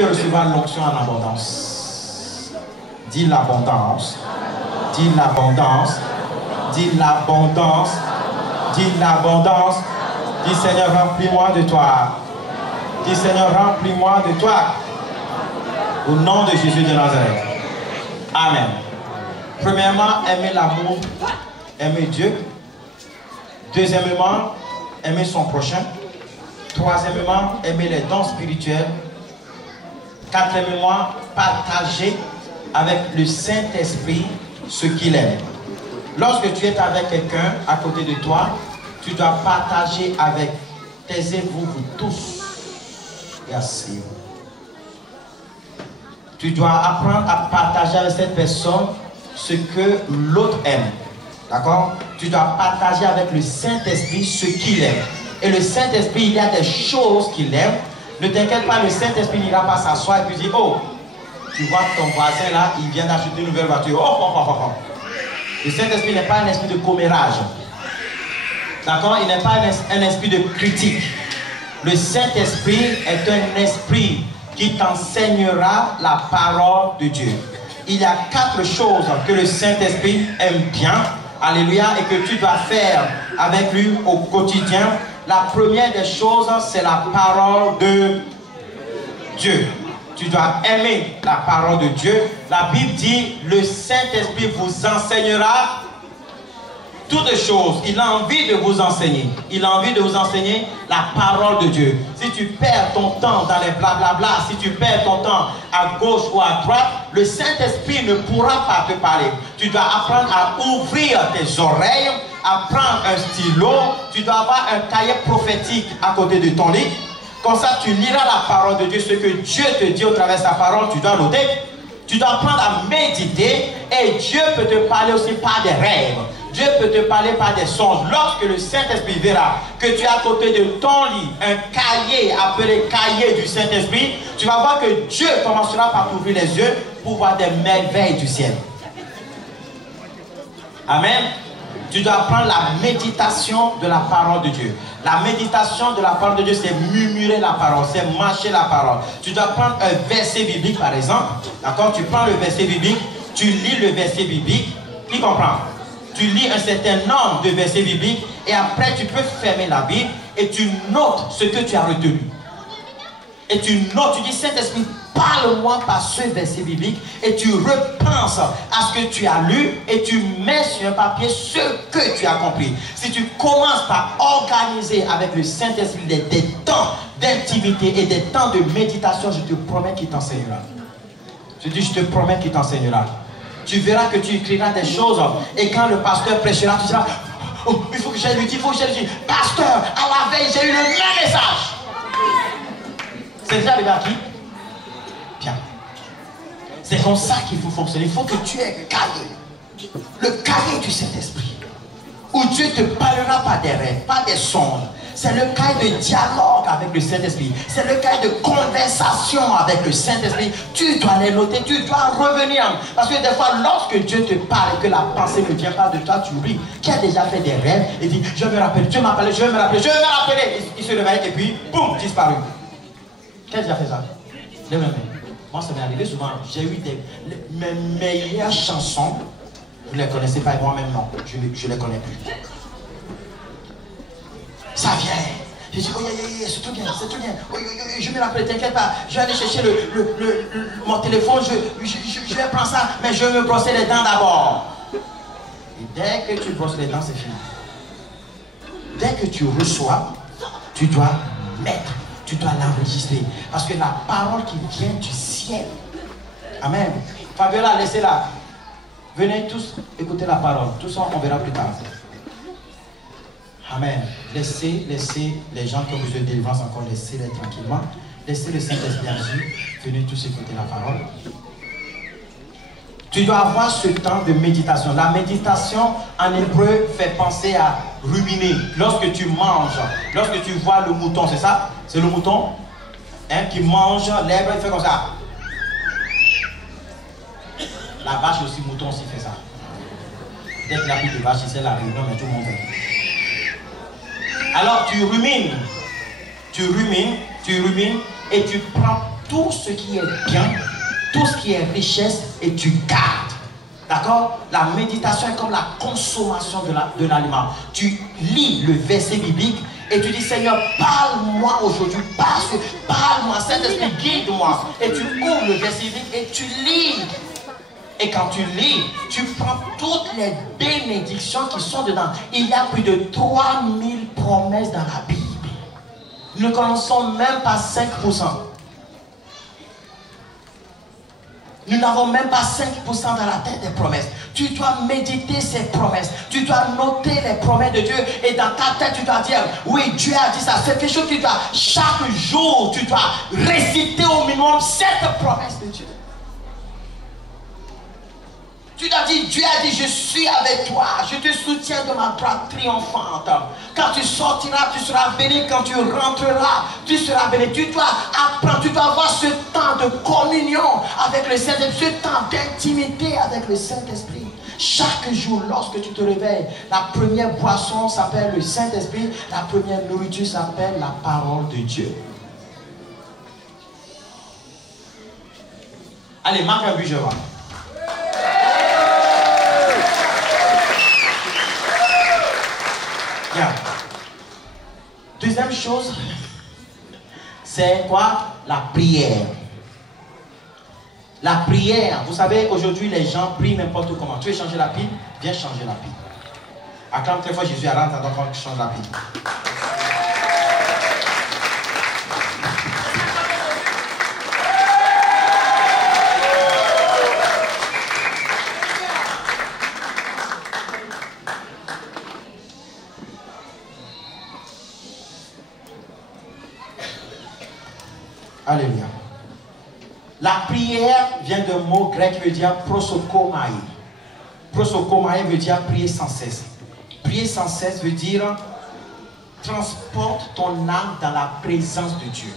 veux recevoir l'onction en abondance? Dis l'abondance. Dis l'abondance. Dis l'abondance. Dis l'abondance. Dis Seigneur, remplis-moi de toi. Dis Seigneur, remplis-moi de toi. Au nom de Jésus de Nazareth. Amen. Premièrement, aimer l'amour, aimer Dieu. Deuxièmement, aimer son prochain. Troisièmement, aimer les dons spirituels. Quatrièmement, partager avec le Saint-Esprit ce qu'il aime. Lorsque tu es avec quelqu'un à côté de toi, tu dois partager avec, taisez-vous vous tous. Merci. Tu dois apprendre à partager avec cette personne ce que l'autre aime. D'accord? Tu dois partager avec le Saint-Esprit ce qu'il aime. Et le Saint-Esprit, il y a des choses qu'il aime. Ne t'inquiète pas, le Saint-Esprit n'ira pas s'asseoir et puis dire, oh, tu vois ton voisin là, il vient d'acheter une nouvelle voiture. Oh. Le Saint-Esprit n'est pas un esprit de commérage. D'accord? Il n'est pas un esprit de critique. Le Saint-Esprit est un esprit qui t'enseignera la parole de Dieu. Il y a 4 choses que le Saint-Esprit aime bien. Alléluia. Et que tu dois faire avec lui au quotidien. La première des choses, c'est la parole de Dieu. Tu dois aimer la parole de Dieu. La Bible dit, le Saint-Esprit vous enseignera toutes choses. Il a envie de vous enseigner. Il a envie de vous enseigner la parole de Dieu. Si tu perds ton temps dans les blablabla, si tu perds ton temps à gauche ou à droite, le Saint-Esprit ne pourra pas te parler. Tu dois apprendre à ouvrir tes oreilles, à prendre un stylo. Tu dois avoir un cahier prophétique à côté de ton lit. Comme ça, tu liras la parole de Dieu. Ce que Dieu te dit au travers de sa parole, tu dois noter. Tu dois apprendre à méditer. Et Dieu peut te parler aussi par des rêves. Dieu peut te parler par des songes. Lorsque le Saint-Esprit verra que tu as à côté de ton lit un cahier appelé cahier du Saint-Esprit, tu vas voir que Dieu commencera par t'ouvrir les yeux pour voir des merveilles du ciel. Amen. Tu dois prendre la méditation de la parole de Dieu. La méditation de la parole de Dieu, c'est murmurer la parole, c'est mâcher la parole. Tu dois prendre un verset biblique, par exemple. D'accord? Tu prends le verset biblique, tu lis le verset biblique. Qui comprend? Tu lis un certain nombre de versets bibliques et après tu peux fermer la Bible et tu notes ce que tu as retenu. Et tu notes, tu dis Saint-Esprit, parle-moi par ce verset biblique et tu repenses à ce que tu as lu et tu mets sur un papier ce que tu as compris. Si tu commences par organiser avec le Saint-Esprit des temps d'intimité et des temps de méditation, je te promets qu'il t'enseignera. Je dis, je te promets qu'il t'enseignera. Tu verras que tu écriras des choses et quand le pasteur prêchera, tu diras, oh, il faut que j'aille lui dire, il faut que j'aille lui dire, pasteur, à la veille, j'ai eu le même message. C'est déjà arrivé à qui? Bien. C'est comme ça qu'il faut fonctionner. Il faut que tu aies cahier. Le cahier du Saint-Esprit. Où Dieu te parlera par des rêves, par des songes. C'est le cahier de dialogue avec le Saint-Esprit. C'est le cahier de conversation avec le Saint-Esprit. Tu dois les noter, tu dois revenir. Parce que des fois, lorsque Dieu te parle et que la pensée ne vient pas de toi, tu oublies. Qui a déjà fait des rêves et dit, je me rappelle, Dieu m'a parlé, je vais me rappeler, je vais me rappeler. Il se réveille et puis, boum, disparu. Qui a déjà fait ça? Moi, ça m'est arrivé souvent. J'ai eu mes meilleures chansons. Vous ne les connaissez pas et moi-même non. Je ne les connais plus. Ça vient. Je dis, oh, c'est tout bien, c'est tout bien. Oh, je me rappelle, t'inquiète pas. Je vais aller chercher mon téléphone. Je vais prendre ça, mais je vais me brosser les dents d'abord. Et dès que tu brosses les dents, c'est fini. Dès que tu reçois, tu dois mettre. Tu dois l'enregistrer. Parce que la parole qui vient du ciel. Amen. Fabiola, laissez-la. Venez tous écouter la parole. Tout ça, on verra plus tard. Amen. Laissez les gens qui ont besoin de délivrance encore, laissez-les tranquillement. Laissez le Saint-Esprit agir. Venez tous écouter la parole. Tu dois avoir ce temps de méditation. La méditation en hébreu fait penser à ruminer. Lorsque tu manges, lorsque tu vois le mouton, c'est ça? C'est le mouton qui mange l'herbe, il fait comme ça. La vache aussi, mouton aussi fait ça. Peut-être qu'il n'y a plus de vache ici, la réunion, mais tout le monde fait. Alors tu rumines et tu prends tout ce qui est bien, tout ce qui est richesse, et tu gardes. D'accord? La méditation est comme la consommation de l'aliment. Tu lis le verset biblique et tu dis, Seigneur, parle-moi aujourd'hui, parle-moi, Saint-Esprit, guide-moi. Et tu ouvres le verset biblique et tu lis. Et quand tu lis, tu prends toutes les bénédictions qui sont dedans. Il y a plus de 3000 promesses dans la Bible. Nous ne connaissons même pas 5%. Nous n'avons même pas 5% dans la tête des promesses. Tu dois méditer ces promesses. Tu dois noter les promesses de Dieu. Et dans ta tête, tu dois dire, oui, Dieu a dit ça. C'est quelque chose que tu dois, chaque jour, tu dois réciter au minimum cette promesse de Dieu. Tu dois dire, Dieu a dit, je suis avec toi, je te soutiens de ma droite triomphante. Quand tu sortiras, tu seras béni. Quand tu rentreras, tu seras béni. Tu dois apprendre, tu dois avoir ce temps de communion avec le Saint-Esprit, ce temps d'intimité avec le Saint-Esprit. Chaque jour, lorsque tu te réveilles, la première boisson s'appelle le Saint-Esprit, la première nourriture s'appelle la parole de Dieu. Allez, marque un but, je vois. Bien. Deuxième chose, c'est quoi? La prière. La prière, vous savez, aujourd'hui, les gens prient n'importe comment. Tu veux changer la pile? Viens changer la pile. Acclame très fois Jésus à l'entrée, donc on change la pile. Alléluia. La prière vient d'un mot grec qui veut dire prosokomai. Prosokomai veut dire prier sans cesse. Prier sans cesse veut dire transporte ton âme dans la présence de Dieu.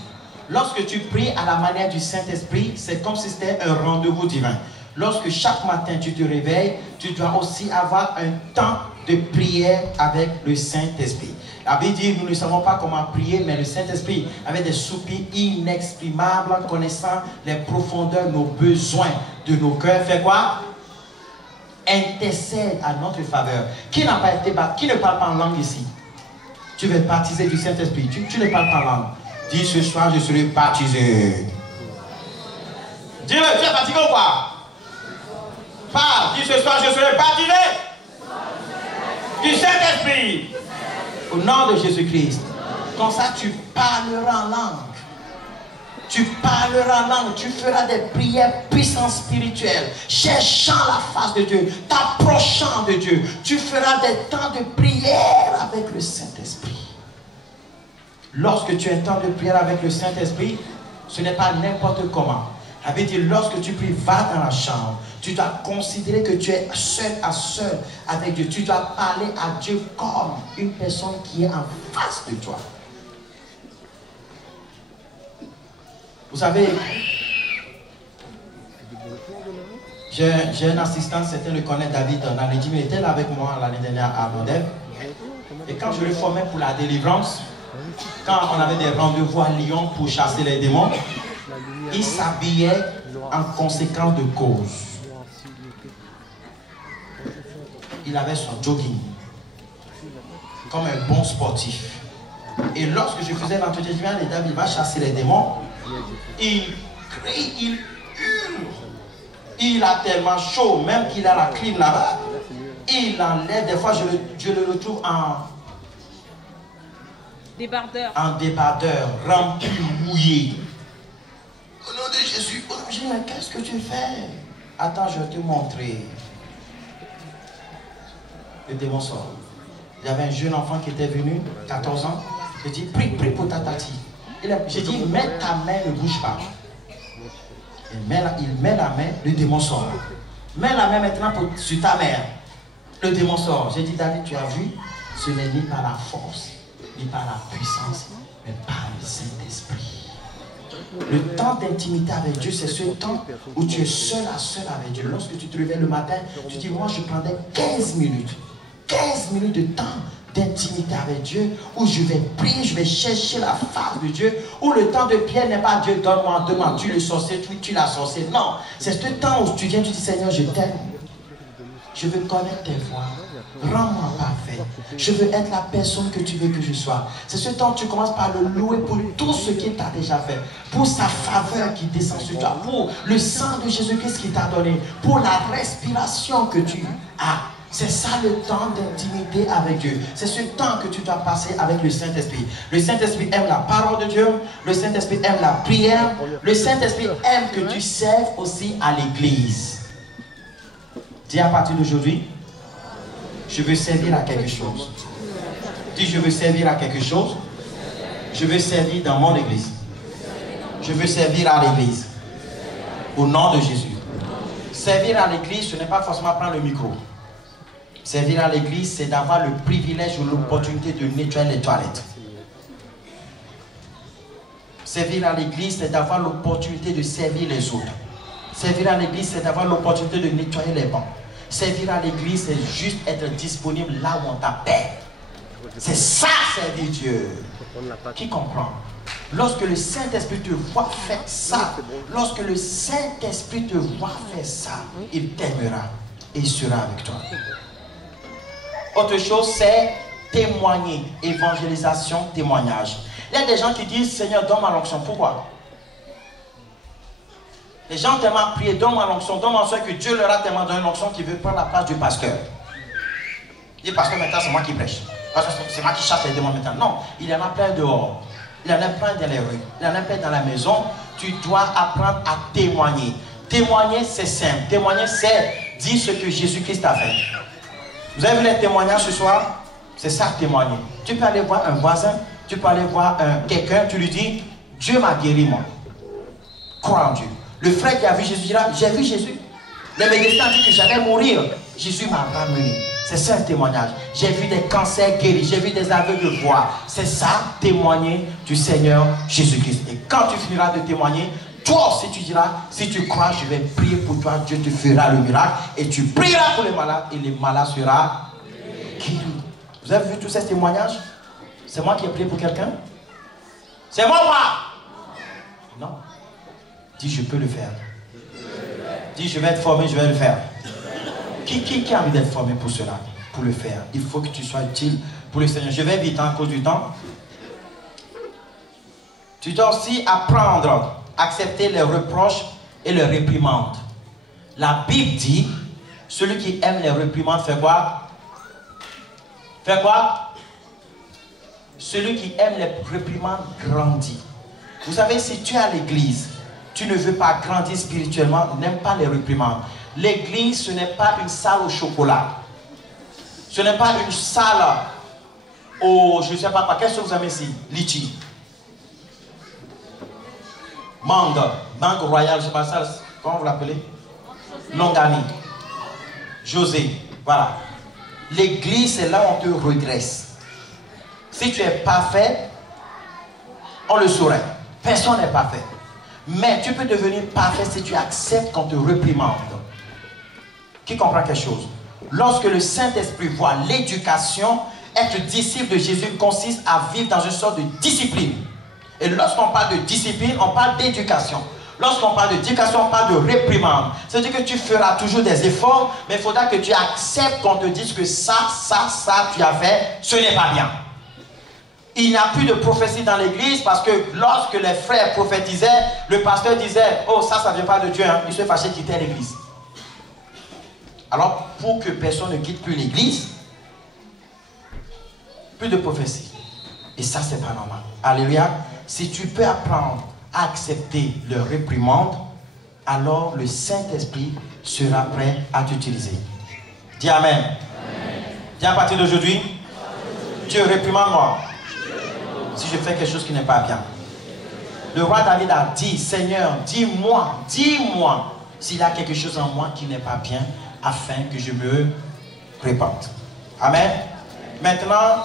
Lorsque tu pries à la manière du Saint-Esprit, c'est comme si c'était un rendez-vous divin. Lorsque chaque matin tu te réveilles, tu dois aussi avoir un temps de prière avec le Saint-Esprit. La Bible dit, nous ne savons pas comment prier, mais le Saint-Esprit, avec des soupirs inexprimables, connaissant les profondeurs, nos besoins de nos cœurs, fait quoi? Intercède à notre faveur. Qui n'a pas été baptisé? Qui ne parle pas en langue ici? Tu veux être baptisé du Saint-Esprit. Tu ne parles pas en langue. Dis, ce soir, je serai baptisé. Dis-le, tu es fatigué ou pas? Parle, dis, ce soir, je serai baptisé du Saint-Esprit. Au nom de Jésus-Christ. Comme ça, tu parleras en langue. Tu parleras en langue. Tu feras des prières puissantes spirituelles. Cherchant la face de Dieu. T'approchant de Dieu. Tu feras des temps de prière avec le Saint-Esprit. Lorsque tu as un temps de prière avec le Saint-Esprit, ce n'est pas n'importe comment. La Bible dit, lorsque tu pries, va dans la chambre. Tu dois considérer que tu es seul à seul avec Dieu. Tu dois parler à Dieu comme une personne qui est en face de toi. Vous savez, j'ai un assistant, certains le connaissent, David Naledi, il était là avec moi l'année dernière à Modèle. Et quand je le formais pour la délivrance, quand on avait des rendez-vous à Lyon pour chasser les démons, il s'habillait en conséquence de cause. Il avait son jogging, comme un bon sportif. Et lorsque je faisais l'entretien, je disais, les dames, il va chasser les démons. Il crie, il hurle. Il a tellement chaud, même qu'il a la clim là-bas. Il enlève, des fois je le retrouve en débardeur. En débardeur, rempli, mouillé. Au nom de Jésus, je dis, mais qu'est-ce que tu fais? Attends, je vais te montrer. Le démon sort. Il y avait un jeune enfant qui était venu, 14 ans. J'ai dit, prie pour ta tati. J'ai dit, mets ta main, ne bouge pas. Il met la main, le démon sort. Mets la main maintenant sur ta mère. Le démon sort. J'ai dit, David, tu as vu, ce n'est ni par la force, ni par la puissance, mais par le Saint-Esprit. Le temps d'intimité avec Dieu, c'est ce temps où tu es seul à seul avec Dieu. Lorsque tu te réveilles le matin, tu dis, moi je prendrais 15 minutes. 15 minutes de temps d'intimité avec Dieu, où je vais prier, je vais chercher la face de Dieu, où le temps de prière n'est pas Dieu, donne-moi, donne-moi, tu le sorcier, tu la sorcier. Non, c'est ce temps où tu viens, tu dis Seigneur, je t'aime. Je veux connaître tes voies. Rends-moi parfait. Je veux être la personne que tu veux que je sois. C'est ce temps où tu commences par le louer pour tout ce qu'il t'a déjà fait. Pour sa faveur qui descend sur toi. Pour le sang de Jésus-Christ qu'il t'a donné. Pour la respiration que tu as. C'est ça le temps d'intimité avec Dieu. C'est ce temps que tu dois passer avec le Saint-Esprit. Le Saint-Esprit aime la parole de Dieu. Le Saint-Esprit aime la prière. Le Saint-Esprit aime que tu serves aussi à l'église. Dis à partir d'aujourd'hui, je veux servir à quelque chose. Dis, je veux servir à quelque chose. Je veux servir dans mon église. Je veux servir à l'église. Au nom de Jésus. Servir à l'église, ce n'est pas forcément prendre le micro. Servir à l'église, c'est d'avoir le privilège ou l'opportunité de nettoyer les toilettes. Servir à l'église, c'est d'avoir l'opportunité de servir les autres. Servir à l'église, c'est d'avoir l'opportunité de nettoyer les bancs. Servir à l'église, c'est juste être disponible là où on t'appelle. C'est ça, servir Dieu. Qui comprend? Lorsque le Saint-Esprit te voit faire ça, lorsque le Saint-Esprit te voit faire ça, il t'aimera et il sera avec toi. Autre chose, c'est témoigner. Évangélisation, témoignage. Il y a des gens qui disent, Seigneur, donne-moi l'onction. Pourquoi? Les gens tellement prié, donne-moi l'onction, donne-moi l'onction, que Dieu leur a tellement donné l'onction qu'il veut prendre la place du pasteur. Il dit, pasteur, maintenant c'est moi qui prêche. C'est moi qui chasse les démons maintenant. Non, il y en a plein dehors. Il y en a plein dans les rues. Il y en a plein dans la maison. Tu dois apprendre à témoigner. Témoigner, c'est simple. Témoigner, c'est dire ce que Jésus-Christ a fait. Vous avez vu les témoignages ce soir? C'est ça, témoigner. Tu peux aller voir un voisin, tu peux aller voir quelqu'un, tu lui dis, Dieu m'a guéri, moi. Crois en Dieu. Le frère qui a vu Jésus dira, j'ai vu Jésus. Le médecin dit que j'allais mourir. Jésus m'a ramené. C'est ça le témoignage. J'ai vu des cancers guéris, j'ai vu des aveugles voir. C'est ça, témoigner du Seigneur Jésus-Christ. Et quand tu finiras de témoigner, toi aussi tu diras, si tu crois, je vais prier pour toi, Dieu te fera le miracle. Et tu prieras pour les malades et les malades seront guéris. Vous avez vu tous ces témoignages? C'est moi qui ai prié pour quelqu'un? C'est moi ou pas? Non. Dis, je peux le faire. Dis, je vais être formé, je vais le faire. Qui a envie d'être formé pour cela? Pour le faire. Il faut que tu sois utile pour le Seigneur. Je vais vite à cause du temps. Tu dois aussi apprendre à accepter les reproches et les réprimandes. La Bible dit, celui qui aime les réprimandes fait quoi? Fait quoi? Celui qui aime les réprimandes grandit. Vous savez, si tu es à l'église, tu ne veux pas grandir spirituellement, n'aime pas les réprimandes. L'église, ce n'est pas une salle au chocolat. Ce n'est pas une salle au, je ne sais pas, qu'est-ce que vous aimez ici? Litchi. Mangue. Mangue royale, je ne sais pas ça, comment vous l'appelez? Longani. José. Voilà. L'église, c'est là où on te redresse. Si tu es parfait, on le saurait. Personne n'est parfait. Mais tu peux devenir parfait si tu acceptes qu'on te réprimande. Qui comprend quelque chose? Lorsque le Saint-Esprit voit l'éducation, être disciple de Jésus consiste à vivre dans une sorte de discipline. Et lorsqu'on parle de discipline, on parle d'éducation. Lorsqu'on parle d'éducation, on parle de réprimande. C'est-à-dire que tu feras toujours des efforts, mais il faudra que tu acceptes qu'on te dise que ça, tu as fait, ce n'est pas bien. Il n'y a plus de prophétie dans l'église parce que lorsque les frères prophétisaient, le pasteur disait, oh ça ne vient pas de Dieu, hein. Il se fâchait de quitter l'église. Alors, pour que personne ne quitte plus l'église, plus de prophétie. Et ça, c'est pas normal. Alléluia. Si tu peux apprendre à accepter le réprimande, alors le Saint-Esprit sera prêt à t'utiliser. Dis Amen. Amen. Dis à partir d'aujourd'hui, Dieu réprimande-moi si je fais quelque chose qui n'est pas bien. Le roi David a dit, Seigneur, dis-moi s'il y a quelque chose en moi qui n'est pas bien, afin que je me répande. Amen. Maintenant,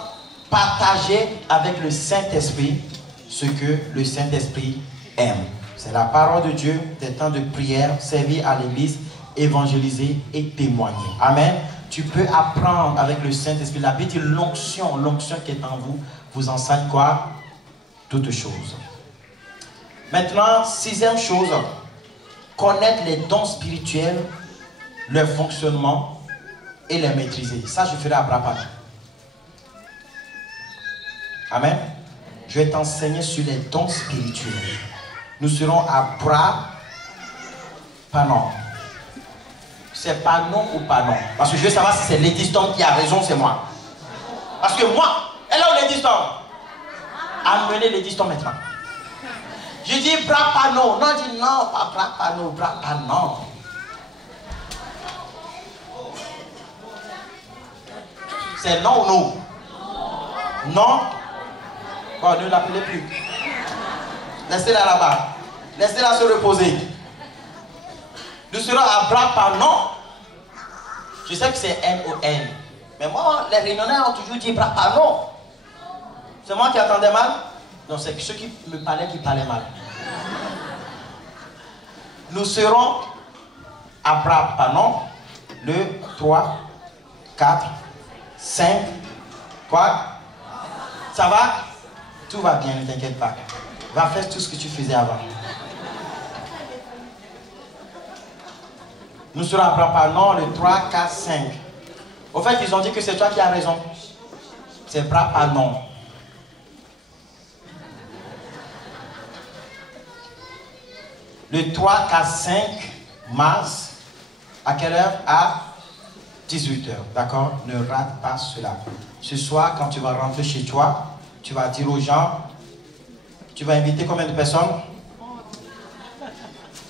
partagez avec le Saint-Esprit ce que le Saint-Esprit aime. C'est la parole de Dieu, des temps de prière, servir à l'église, évangéliser et témoigner. Amen. tu peux apprendre avec le Saint-Esprit. La Bible dit l'onction qui est en vous, vous enseigne quoi? Toutes choses. Maintenant, sixième chose, connaître les dons spirituels, leur fonctionnement et les maîtriser. Ça, je ferai à bras partis. Amen. Je vais t'enseigner sur les dons spirituels. Nous serons à bras partis. C'est pas non ou pas non. Parce que je veux savoir si c'est Lady Storm qui a raison, c'est moi. Parce que moi, elle est où Lady Storm? Amenez Lady Storm maintenant. Je dis bras pas non. Non, je dis non, pas bras pas non, bras pas non. C'est non ou non? Non? Bon, ne l'appelez plus. Laissez-la là-bas. Laissez-la se reposer. Nous serons à bras par non. Je sais que c'est N-O-N. Mais moi, les Réunionnais ont toujours dit bras par non. C'est moi qui attendais mal? Non, c'est ceux qui me parlaient qui parlaient mal. Nous serons à bras par non. 2, 3, 4, 5. Quoi? Ça va? Tout va bien, ne t'inquiète pas. Va faire tout ce que tu faisais avant. Nous serons à bras par non, le 3, 4, 5. Au fait, ils ont dit que c'est toi qui as raison. C'est bras par non. Le 3, 4, 5 mars, à quelle heure? À 18h. D'accord? Ne rate pas cela. Ce soir, quand tu vas rentrer chez toi, tu vas dire aux gens, tu vas inviter combien de personnes?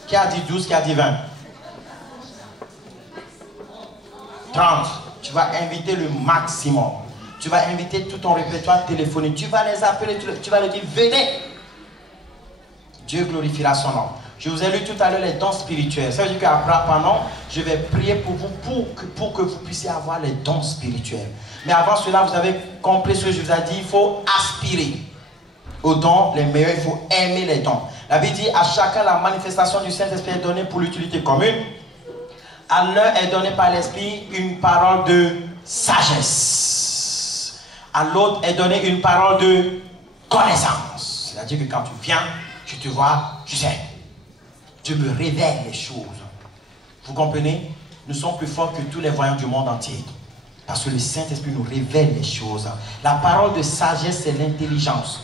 Qui a dit 12, qui a dit 20? 30. Tu vas inviter le maximum. Tu vas inviter tout ton répertoire téléphonique. Tu vas les appeler, tu vas leur dire, venez. Dieu glorifiera son nom. Je vous ai lu tout à l'heure les dons spirituels. Ça veut dire qu'après, pendant, je vais prier pour vous, pour que vous puissiez avoir les dons spirituels. Mais avant cela, vous avez compris ce que je vous ai dit. Il faut aspirer aux dons les meilleurs. Il faut aimer les dons. La Bible dit, à chacun la manifestation du Saint-Esprit est donnée pour l'utilité commune. À l'un est donnée par l'Esprit une parole de sagesse. À l'autre est donnée une parole de connaissance. C'est-à-dire que quand tu viens, je te vois, je sais. Dieu me révèle les choses. Vous comprenez? Nous sommes plus forts que tous les voyants du monde entier. Parce que le Saint-Esprit nous révèle les choses. La parole de sagesse, c'est l'intelligence.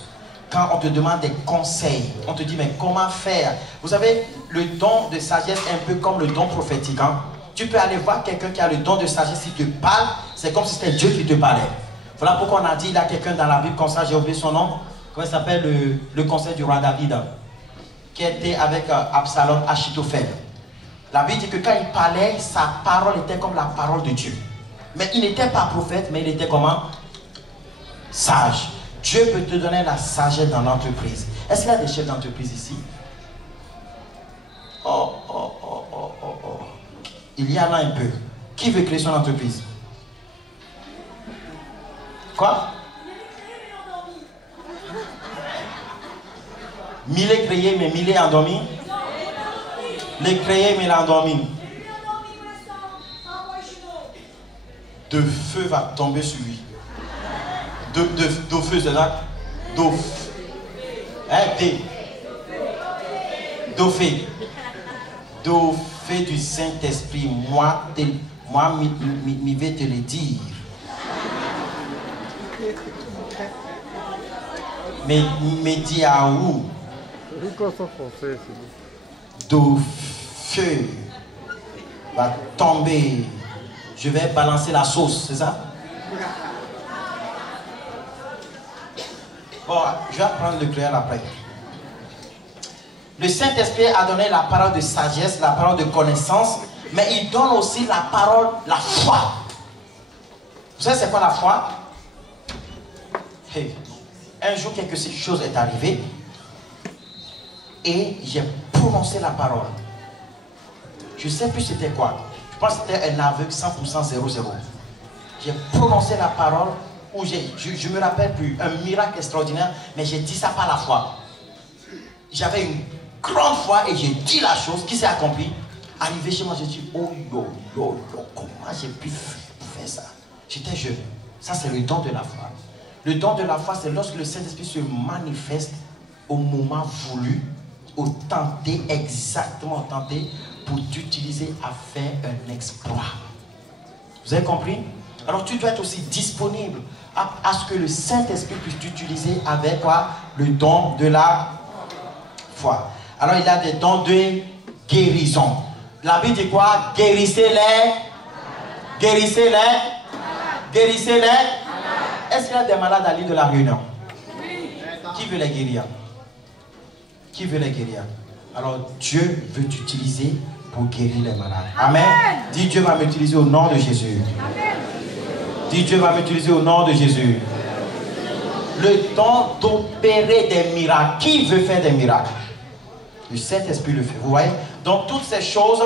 Quand on te demande des conseils, on te dit, mais comment faire? Vous savez, le don de sagesse est un peu comme le don prophétique. Hein? Tu peux aller voir quelqu'un qui a le don de sagesse, s'il te parle, c'est comme si c'était Dieu qui te parlait. Voilà pourquoi on a dit, il y a quelqu'un dans la Bible comme ça, j'ai oublié son nom. Comment il s'appelle le conseil du roi David, qui était avec Absalom, Achitophel. La Bible dit que quand il parlait, sa parole était comme la parole de Dieu. Mais il n'était pas prophète, mais il était comment? Sage. Dieu peut te donner la sagesse dans l'entreprise. Est-ce qu'il y a des chefs d'entreprise ici? Oh. Il y en a un peu. Qui veut créer son entreprise? Quoi? 1000 est créé, mais 1000 est endormi. Les créés, mais l'endormi. De feu va tomber sur lui. De feu, c'est ça? D'ofé du Saint-Esprit, moi, je vais te le dire. Mais dis à où? D'ofé va tomber. Je vais balancer la sauce, c'est ça? Bon, je vais prendre le créole après. Le Saint-Esprit a donné la parole de sagesse, la parole de connaissance, mais il donne aussi la parole, la foi. Vous savez c'est quoi la foi? Hey, un jour quelque chose est arrivé et j'ai prononcé la parole. Je ne sais plus c'était quoi. Je pense que c'était un aveugle 100% 0-0. J'ai prononcé la parole où je me rappelle plus, un miracle extraordinaire, mais j'ai dit ça par la foi. J'avais une grande foi et j'ai dit la chose qui s'est accomplie. Arrivé chez moi, j'ai dit, oh yo, comment j'ai pu faire ça. J'étais jeune. Ça, c'est le don de la foi. Le don de la foi, c'est lorsque le Saint-Esprit se manifeste au moment voulu, au tenté, exactement tenté, pour t'utiliser à faire un exploit. Vous avez compris? Alors tu dois être aussi disponible à ce que le Saint-Esprit puisse t'utiliser avec quoi? Le don de la foi. Alors il a des dons de guérison. La Bible dit quoi? Guérissez-les. Guérissez-les. Guérissez-les. Est-ce qu'il y a des malades à l'île de la Réunion? Qui veut les guérir? Qui veut les guérir? Alors Dieu veut t'utiliser pour guérir les malades. Amen. Dis Dieu va m'utiliser au nom de Jésus. Dis Dieu va m'utiliser au nom de Jésus. Le don d'opérer des miracles. Qui veut faire des miracles? Le Saint-Esprit le fait. Vous voyez? Donc toutes ces choses,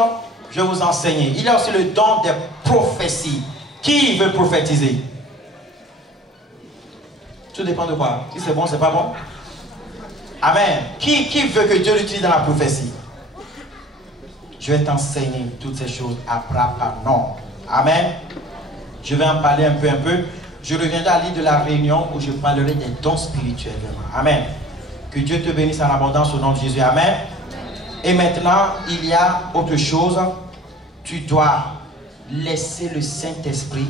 je vais vous enseigner. Il y a aussi le don des prophéties. Qui veut prophétiser? Tout dépend de quoi. Si c'est bon, c'est pas bon. Amen. Qui veut que Dieu l'utilise dans la prophétie? Je vais t'enseigner toutes ces choses à bras par nom. Amen. Je vais en parler un peu. Je reviendrai à l'île de la Réunion où je parlerai des dons spirituels. Amen. Que Dieu te bénisse en abondance au nom de Jésus. Amen. Et maintenant, il y a autre chose. Tu dois laisser le Saint-Esprit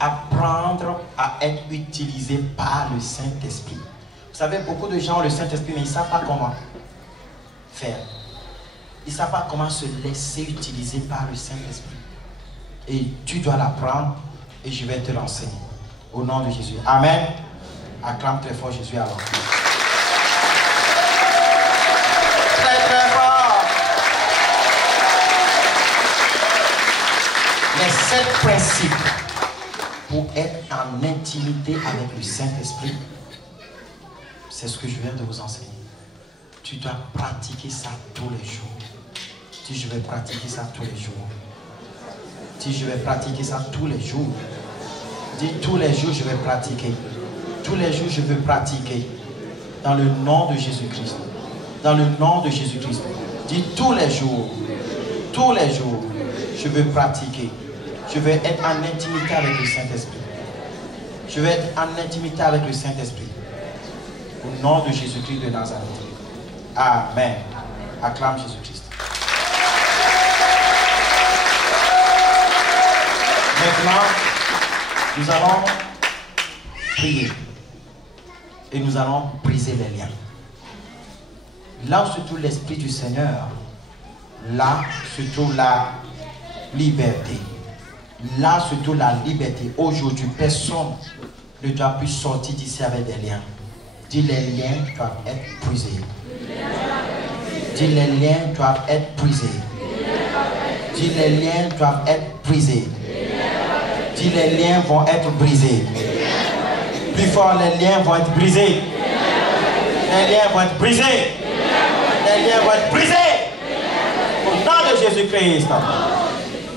apprendre à être utilisé par le Saint-Esprit. Vous savez, beaucoup de gens ont le Saint-Esprit, mais ils ne savent pas comment faire. Ils ne savent pas comment se laisser utiliser par le Saint-Esprit. Et tu dois l'apprendre et je vais te l'enseigner. Au nom de Jésus. Amen. Acclame très fort Jésus alors. Très très fort. Les 7 principes pour être en intimité avec le Saint-Esprit, c'est ce que je viens de vous enseigner. Tu dois pratiquer ça tous les jours. Dis, je vais pratiquer ça tous les jours. Dis, je vais pratiquer ça tous les jours. Dis, tous les jours, je vais pratiquer. Tous les jours, je veux pratiquer. Dans le nom de Jésus-Christ. Dans le nom de Jésus-Christ. Dis, tous les jours, je veux pratiquer. Je veux être en intimité avec le Saint-Esprit. Je veux être en intimité avec le Saint-Esprit. Au nom de Jésus-Christ de Nazareth. Amen. Acclame Jésus-Christ. Maintenant, nous allons prier. Et nous allons briser les liens. Là où se trouve l'Esprit du Seigneur, là se trouve la liberté. Là se trouve la liberté. Aujourd'hui, personne ne doit plus sortir d'ici avec des liens. Dis, les liens doivent être brisés. Dis, les liens doivent être brisés. Dis, les liens doivent être brisés. Dis, les liens vont être brisés. Plus fort, les liens vont être brisés. Les liens vont être brisés. Les liens vont être brisés. Au nom de Jésus-Christ.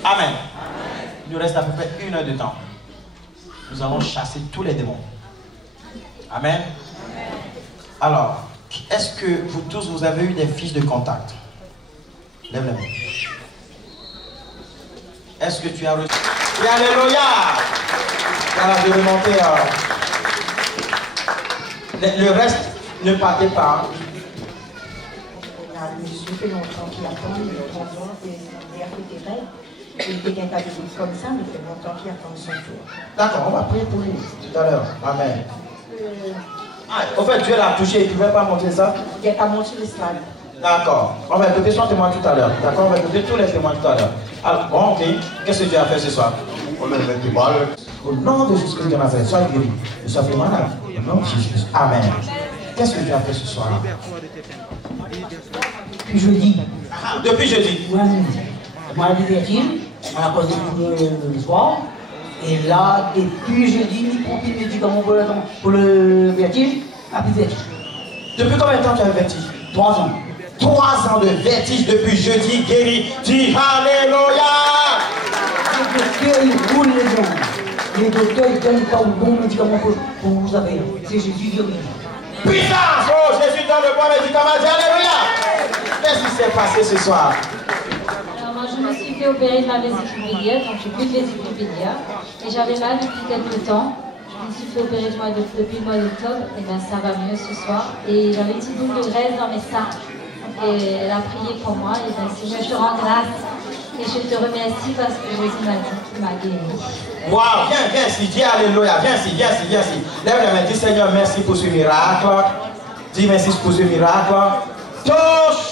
Amen. Il nous reste à peu près 1 heure de temps. Nous allons chasser tous les démons. Amen. Alors, est-ce que vous tous, vous avez eu des fiches de contact? Lève la main. Est-ce que tu as reçu? Et alléluia! Voilà, je vais monter. Le reste, ne partez pas. Il y a un monsieur fait longtemps qu'il attend, il a 30 ans, il a fait des rêves. Il était quelqu'un de comme ça, mais il fait longtemps qu'il attend son tour. D'accord, on va prier pour lui tout à l'heure. Amen. En fait, Dieu l'a touché, il ne pouvait pas montrer ça? Il n'a pas montré le slide. D'accord. On va écouter son témoin tout à l'heure. D'accord, on va écouter tous les témoins tout à l'heure. Alors, bon, ok. Qu'est-ce que Dieu a fait ce soir? On a été mal. Au nom de Jésus-Christ de Nazareth, sois guéri. Ne sois plus malade. Au nom de Jésus. Amen. Qu'est-ce que Dieu a fait ce soir? Depuis jeudi. Depuis jeudi. Oui, moi, je l'ai dit, on a posé le soir. Et là, depuis jeudi, il prend plus de médicaments pour le vertige, à plus de vertige. Depuis combien de temps tu as le vertige? 3 ans. 3 ans de vertige depuis jeudi, guéri. Dis Alléluia! Les docteurs, ils roulent les gens. Les docteurs, ils ne donnent pas de bons médicaments pour vous avez. C'est Jésus qui guérit. Puissance! Oh, Jésus donne le bon médicament. Dis Alléluia! Qu'est-ce qui s'est passé ce soir? Alors moi je me suis fait opérer de ma vésicule biliaire, donc j'ai plus de vésicule biliaire. Et j'avais mal depuis quelques temps. Je me suis fait opérer depuis le mois d'octobre. Et bien ça va mieux ce soir. Et j'avais une petite boule de graisse dans mes seins. Et elle a prié pour moi. Et bien Seigneur, je te rends grâce. Et je te remercie parce que Jésus m'a dit qu'il m'a guéri. Waouh, viens ici, dis alléluia, viens ici. Lève la main, dis Seigneur, merci pour ce miracle. Dis merci pour ce miracle. Touche!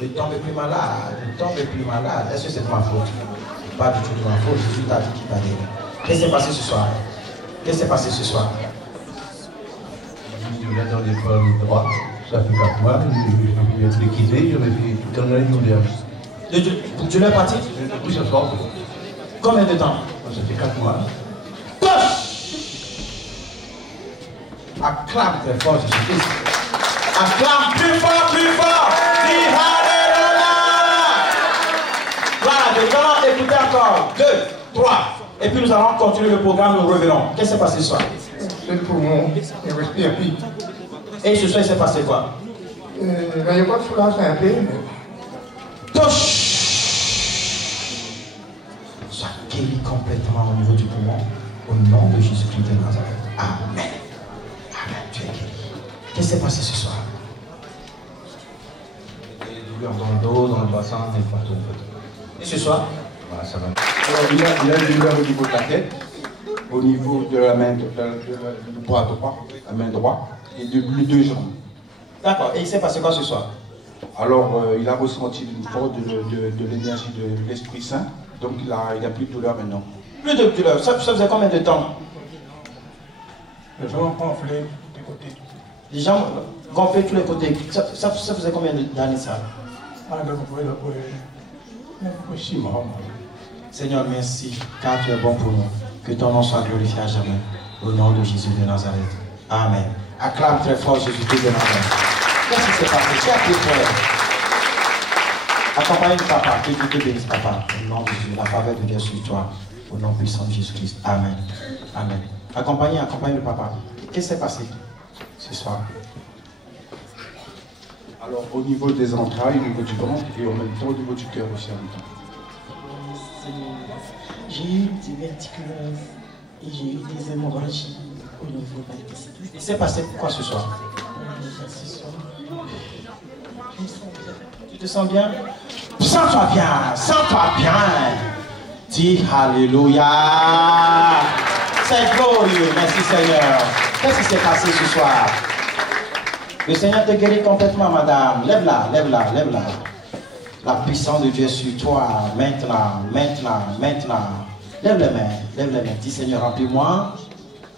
Ne tombe plus malade. Est-ce que c'est de ma faute? Pas du tout de ma faute, Jésus t'a dit qu'il t'a guéri. Qu'est-ce qui s'est passé ce soir? Je viens dans l'école droite, ça fait 4 mois, je vais être liquidé, j'en ai fait tout un an de douleur. Tu l'as pratiqué? Oui, ça sort. Combien de temps? Ça fait 4 mois. Acclame très fort Jésus-Christ. Acclame plus fort. Dis alléluia. Voilà, nous allons écouter encore 2, 3. Et puis nous allons continuer le programme, nous revenons. Qu'est-ce qui s'est passé ce soir? C'est le poumon, il respire plus. Et ce soir, il s'est passé quoi? Il n'y a pas de soulage un peu. Touche! Sois guéri complètement au niveau du poumon. Au nom de Jésus-Christ de Nazareth. Amen. Tu es guéri. Qu'est-ce qui s'est passé ce soir? Des douleurs dans le dos, dans le bassin, et partout en fait. Et ce soir? Voilà, ça va. Alors, il a des douleurs au niveau de la tête, au niveau de la main, du bras droit, la main droite, et les 2 jambes. D'accord. Et il s'est passé quoi ce soir? Alors, il a ressenti une force de l'énergie de l'Esprit Saint, donc il a plus de douleur maintenant. Plus de douleur. Ça faisait combien de temps? Les jambes gonflées des côtés. Les jambes gonflées de tous les côtés. Ça faisait combien d'années ça? Seigneur, merci, car tu es bon pour nous. Que ton nom soit glorifié à jamais. Au nom de Jésus de Nazareth. Amen. Acclame très fort Jésus-Christ de Nazareth. Qu'est-ce qui s'est passé? Tu as pris frère. Accompagne papa. Que Dieu te bénisse, papa. Au nom de Jésus. La faveur de Dieu sur toi. Au nom puissant de Jésus-Christ. Amen. Amen. Accompagne le papa. Qu'est-ce qui s'est passé ce soir? Alors, au niveau des entrailles, au niveau du ventre, et en même temps au niveau du cœur aussi en même temps. J'ai eu des verticuloses et j'ai eu des hémorragies au niveau de la tête. Il s'est passé quoi ce soir? Ce soir, je me sens bien. Tu te sens bien? Sens-toi bien. Dis Alléluia. C'est glorieux. Merci Seigneur. Qu'est-ce qui s'est passé ce soir? Le Seigneur te guérit complètement, madame. Lève-la. La puissance de Dieu est sur toi. Maintenant. Lève les mains. Dis Seigneur, remplis-moi.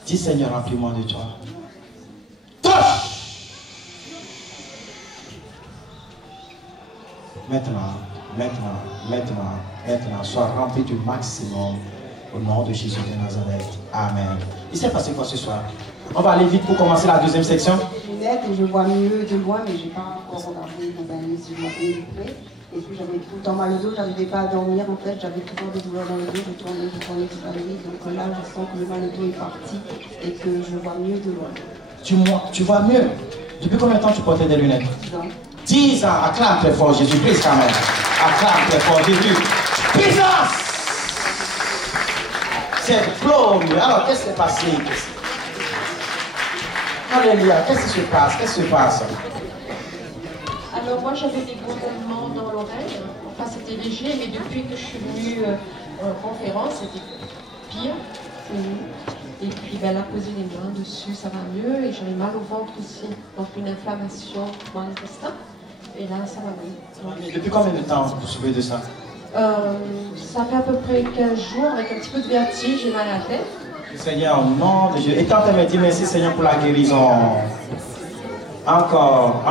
Dis Seigneur, remplis-moi de toi. Touche! Maintenant, sois rempli du maximum au nom de Jésus de Nazareth. Amen. Il s'est passé quoi ce soir? On va aller vite pour commencer la deuxième section. Et je vois mieux de loin, mais je n'ai pas encore regardé dans un livre si je m'appelais de près. Et puis j'avais tout le temps mal au dos, je n'arrivais pas à dormir en fait, j'avais toujours des douleurs dans le dos, je tournais toute la nuit. Donc là, je sens que le mal au dos est parti et que je vois mieux de loin. Tu vois mieux? Depuis combien de temps tu portais des lunettes? 10 ans. 10 ans. Acclame très fort Jésus-Christ quand même. Acclame très fort Jésus. Puissance! C'est glorieux. Alors, qu'est-ce qui s'est passé? Alléluia. Qu'est-ce qui se passe? Alors moi j'avais des bourdonnements dans l'oreille, enfin c'était léger, mais depuis que je suis venue en conférence, c'était pire. Et puis elle a posé les mains dessus, ça va mieux, et j'avais mal au ventre aussi, donc une inflammation dans l'intestin, et là ça va mieux. Depuis combien de temps vous souffrez de ça? Ça fait à peu près 15 jours, avec un petit peu de vertige, j'ai mal à la tête. Seigneur, au nom de Dieu. Et tant me dit merci Seigneur pour la guérison. Encore.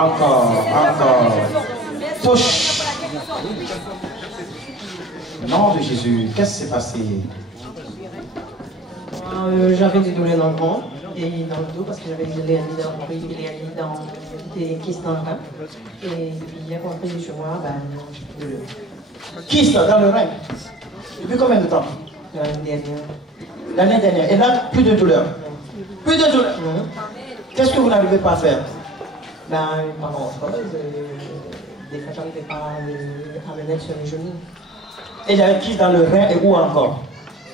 Touche. Au nom de Jésus. Qu'est-ce qui s'est passé? J'avais des douleurs dans le ventre et dans le dos parce que j'avais des hernies dans des kystes dans le rein. Et puis, à compris chez moi, j'ai plus de douleur. Kyste dans le rein? Depuis combien de temps? L'année dernière. L'année dernière. Et là, plus de douleur? Plus de douleur? Non. Qu'est-ce que vous n'arrivez pas à faire? Pas grand-chose. des fois, j'arrivais pas à me mettre sur les genoux. Et il y avait qui dans le rein et où encore?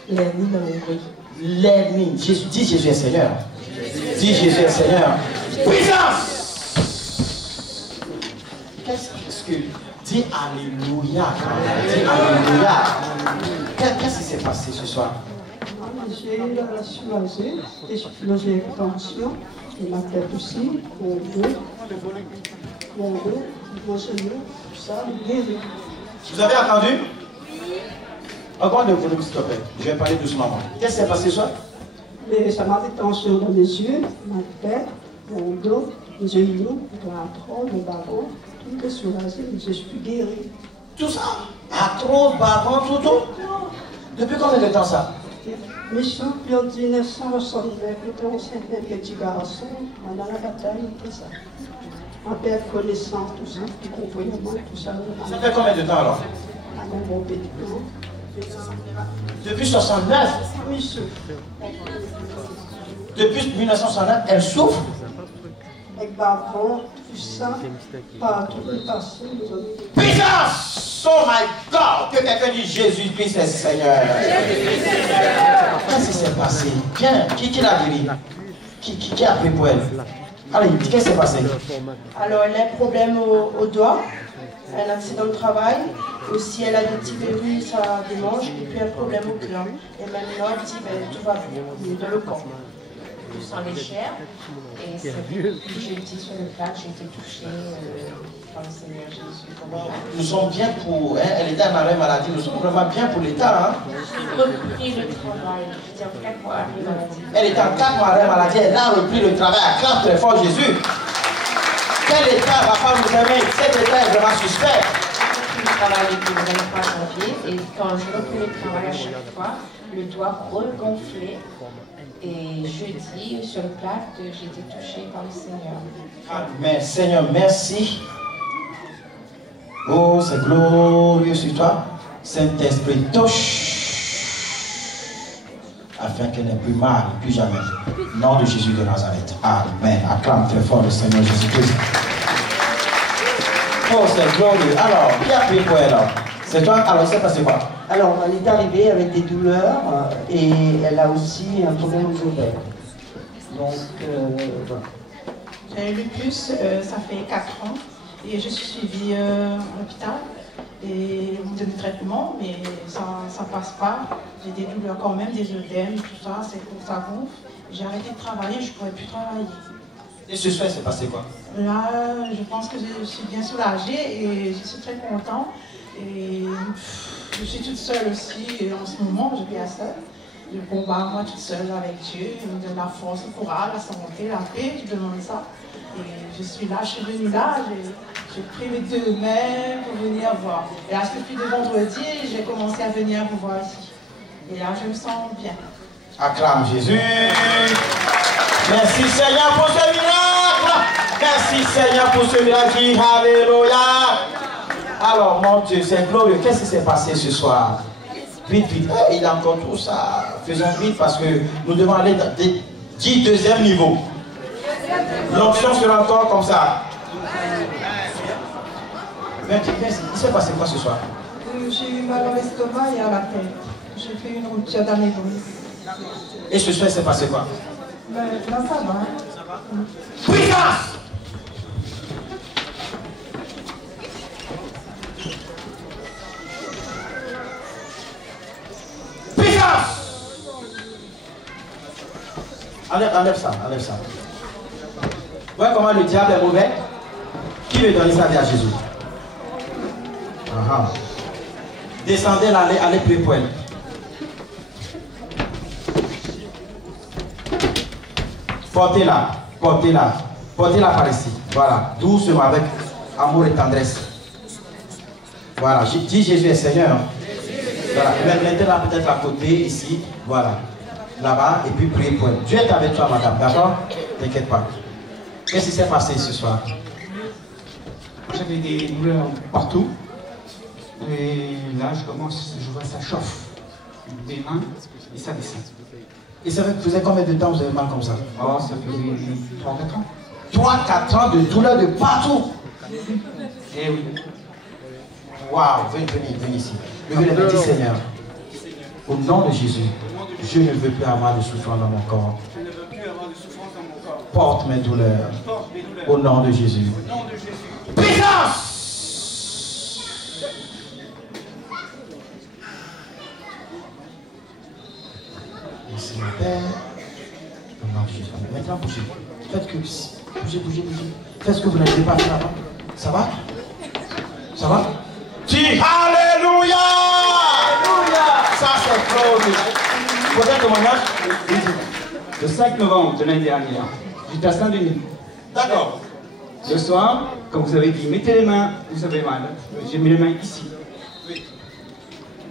L'ennemi dans le bruit. L'ennemi. Jésus, dis Jésus est Seigneur. Dis Jésus est Seigneur. Puissance! Qu'est-ce que... Dis Alléluia. Dis Alléluia. Qu'est-ce qui s'est passé ce soir? J'ai la soulagée, et j'ai tension, et ma tête aussi, mon dos, mon genou, tout ça, guéri. Vous avez entendu? Augmente le volume s'il te plaît. Je vais parler doucement. Qu'est-ce qui s'est passé ce soir? Mais ça m'a fait tension dans les yeux, ma tête, mon dos, mes genoux, l'arthrose, mon ballon, tout est soulagé, je suis guéri. Tout ça? Arthrose, ballon, tout? Depuis combien de temps ça? Mes champions de 1969, j'étais enceinte d'un petit garçon, pendant la bataille, tout ça. On perd connaissance, tout ça, tout comprennement, tout ça. Ça fait combien de temps alors? À mon bon petit. Depuis 69? Oui, souffre. Depuis 1969, elle souffre? Avec bavon, tout ça, partout, tout passé. Puissance! Oh my God! Que quelqu'un dise Jésus-Christ est Seigneur. Qu'est-ce qui s'est passé? Bien, qui l'a guéri? Qui a pris pour elle? Allez, qu'est-ce qui s'est passé? Alors, elle a un problème au doigt, un accident de travail. Aussi, elle a des petits verrues, ça démange, et puis un problème au cœur. Et maintenant, elle dit, ben, tout va bien, dans le corps. Je sens les chairs, et c'est vrai que j'ai dit sur le plat, j'ai été touchée par le Seigneur Jésus. Nous sommes bien pour... Hein, elle était en arrêt maladie, nous sommes vraiment bien pour l'État. Hein? J'ai repris le travail, j'étais en 4 mois arrêt maladie. Elle était en 4 mois arrêt maladie, elle a repris le travail, acclame très fort Jésus. Quel État va pas nous aimer? Cet État est vraiment suspect. Je travaille depuis le 23 janvier, et quand je repris le travail à chaque fois, le doigt regonflé. Et jeudi, sur le plat, j'ai été touchée par le Seigneur. Amen. Seigneur, merci. Oh, c'est glorieux sur toi. Saint-Esprit, touche. Afin qu'elle n'ait plus mal, plus jamais. Nom de Jésus de Nazareth. Amen. Acclame très fort le Seigneur Jésus-Christ. Oh, c'est glorieux. Alors, qui a pris pour elle alors? C'est toi? Alors, c'est passé quoi? Alors, elle est arrivée avec des douleurs et elle a aussi un problème aux ovaires. Donc, voilà. J'ai eu lupus, ça fait 4 ans et je suis suivie à l'hôpital et de traitement, mais ça passe pas. J'ai des douleurs quand même, des œdèmes, tout ça, ça gonfle. J'ai arrêté de travailler, je ne pourrais plus travailler. Et ce soir, c'est passé quoi? Là, je pense que je suis bien soulagée et je suis très contente. Et je suis toute seule aussi, et en ce moment, je vis seule. Je combats moi toute seule avec Dieu, il me donne la force, le courage, la santé, la paix, je demande ça. Et je suis là, je suis venue là, j'ai pris mes 2 mains pour venir voir. Et là, depuis de vendredi, j'ai commencé à venir vous voir ici. Et là, je me sens bien. Acclame Jésus. Merci Seigneur pour ce miracle. Merci Seigneur pour ce miracle. Alléluia. Alors, mon Dieu, c'est glorieux. Qu'est-ce qui s'est passé ce soir? Vite, vite. Il y a encore tout ça. Faisons vite parce que nous devons aller dans 10e niveau. L'onction sera encore comme ça. Mais il s'est passé quoi ce soir? J'ai eu mal à l'estomac et à la tête. J'ai fait une rupture d'anévrisme. Et ce soir, il s'est passé quoi? Mais là, ça va. Puissance! Enlève ça, enlève ça. Voyez comment le diable est mauvais? Qui veut donner sa vie à Jésus? Descendez là, allez prier pour elle. Portez-la, portez-la, portez-la par ici. Voilà, doucement, avec amour et tendresse. Voilà, dis Jésus est Seigneur. Voilà, mettez-la peut-être à côté, ici, voilà. Là-bas, et puis priez pour elle. Dieu est avec toi, madame, d'accord? T'inquiète pas. Qu'est-ce qui s'est passé ce soir? J'avais des douleurs partout. Et là, je vois ça chauffe. Des mains, et ça descend. Et ça faisait combien de temps vous avez mal comme ça? Oh, ça faisait 3-4 ans. 3-4 ans de douleur de partout. Eh oui. Waouh, venez ici. Levez les mains, dis Seigneur, au nom de Jésus, je ne veux plus avoir de souffrance dans mon corps. Je ne veux plus avoir de souffrance dans mon corps. Porte mes douleurs. Porte mes douleurs. Au nom de Jésus. Au nom de Jésus. Puissance! Merci mon Père. Au nom de Jésus. Maintenant, bougez. Faites que... Bougez. Faites ce que vous n'avez pas fait avant. Ça va? Ça va? Dis Alléluia! Ça c'est glorieux. Vous avez un témoignage? Le 5 novembre de l'année dernière, j'étais à Saint-Denis. D'accord. Le soir, comme vous avez dit, mettez les mains, vous avez mal. J'ai mis les mains ici.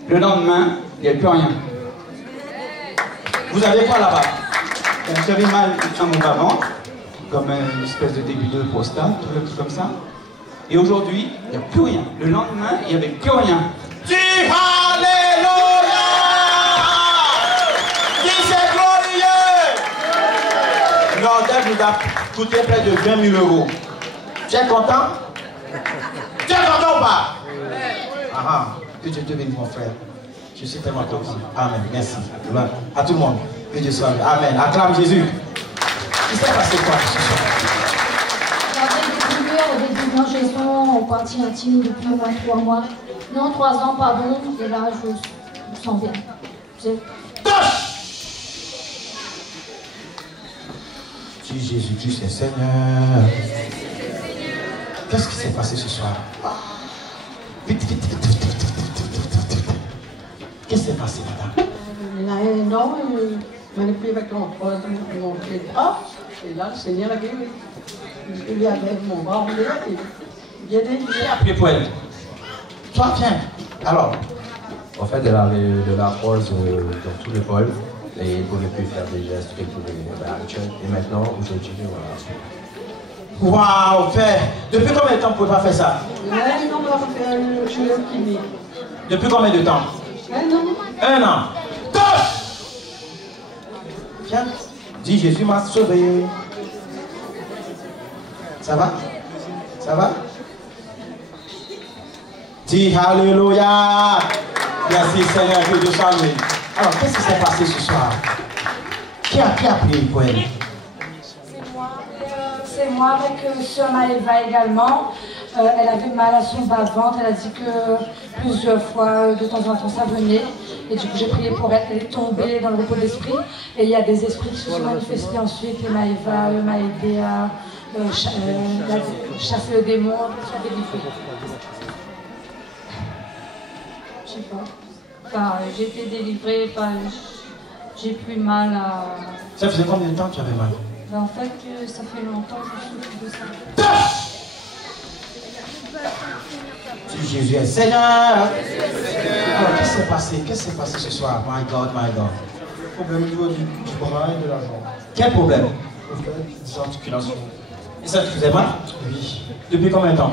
Le lendemain, il n'y avait plus rien. Vous avez quoi là-bas? J'avais mal à mon bas-ventre, comme une espèce de début de prostate, un truc comme ça. Et aujourd'hui, il n'y a plus rien. Le lendemain, il n'y avait plus rien. Dis Alléluia! Dis c'est glorieux! L'ordre nous a coûté près de 20 000 €. Tu es content? Tu es content ou pas? Ah, que Dieu te bénisse mon frère. Je suis tellement content. Amen. Merci. À tout le monde. Que Dieu soit. Amen. Acclame Jésus. Il s'est passé quoi ce soir? J'avais des démangeaisons au parti intime depuis au moins 3 mois. Non, 3 ans, pardon. Et là, je me sens bien. Dis Jésus-Christ est Seigneur. Qu'est-ce qui s'est passé ce soir? Vite. Qu'est-ce qui s'est passé, madame? Il y a un an, il m'a pris avec mon pied droit. Et là, le Seigneur a guéri. Il y avait mon bras en l'air et il y a des liens. Appuyez pour elle. Toi, viens. Alors. En fait, elle avait de l'arthrose dans tout le bol et elle ne pouvait plus faire des gestes qu'elle pouvait habituels. Et maintenant, aujourd'hui, voilà. Waouh, frère. Depuis combien de temps vous ne pouvez pas faire ça? Non, on va faire le kiné. Depuis combien de temps? 1 an. Viens. Dis Jésus m'a sauvé. Ça va? Ça va? Dis Alléluia. Merci Seigneur, que Dieu soit loué. Alors, qu'est-ce qui s'est passé ce soir? Qui a prié pour elle? C'est moi avec Sœur Maëva également. Elle avait mal à son bas-ventre. Elle a dit que plusieurs fois, de temps en temps, ça venait. Et du coup, j'ai prié pour elle. Elle est tombée dans le repos d'esprit. Et il y a des esprits qui se sont manifestés ensuite. Et Maëva m'a aidé à chasser le démon, à délivrer. Je sais pas. Enfin, j'ai été délivrée. J'ai plus mal à... Ça faisait combien de temps que tu avais mal? Ben, en fait, ça fait longtemps que je souffre de ça. Si Jésus est Seigneur. Alors, qu'est-ce qui s'est passé? Qu'est-ce qui s'est passé ce soir? My God, my God. Problème au niveau du bras et de la jambe. Quel problème? Des articulations. Et ça te faisait mal? Oui. Depuis combien de temps?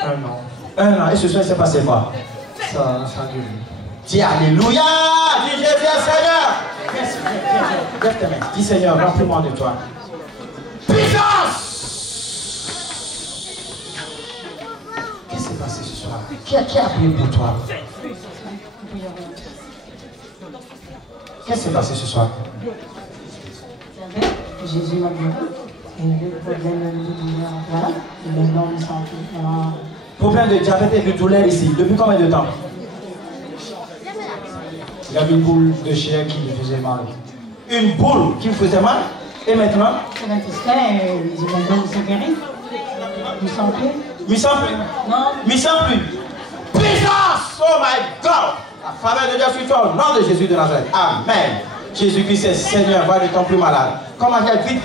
1 an. 1 an. Et ce soir, il s'est passé quoi? Ça a guéri. Dis Alléluia! Dis Jésus est Seigneur! Lève tes mains. Dis Seigneur, remplis-moi de toi. Puissance! Qu'est-ce qui s'est passé ce soir? Qui a prié pour toi? Qu'est-ce qui s'est passé ce soir? Jésus m'a guéri. Et le problème de douleur, voilà. Et maintenant, on sent tout. Problème de diabète et de douleur ici. Depuis combien de temps? Il y avait une boule de chair qui me faisait mal. Une boule qui me faisait mal? Et maintenant? C'est l'intestin, maintenant, il s'est guéri. Il sent plus. Il sent plus? Non. Il sent plus. Puissance! Oh my God! La faveur de Dieu sur toi au nom de Jésus de Nazareth. Amen. Jésus-Christ est Seigneur, va ne tombe plus malade. Comment dire? Vite.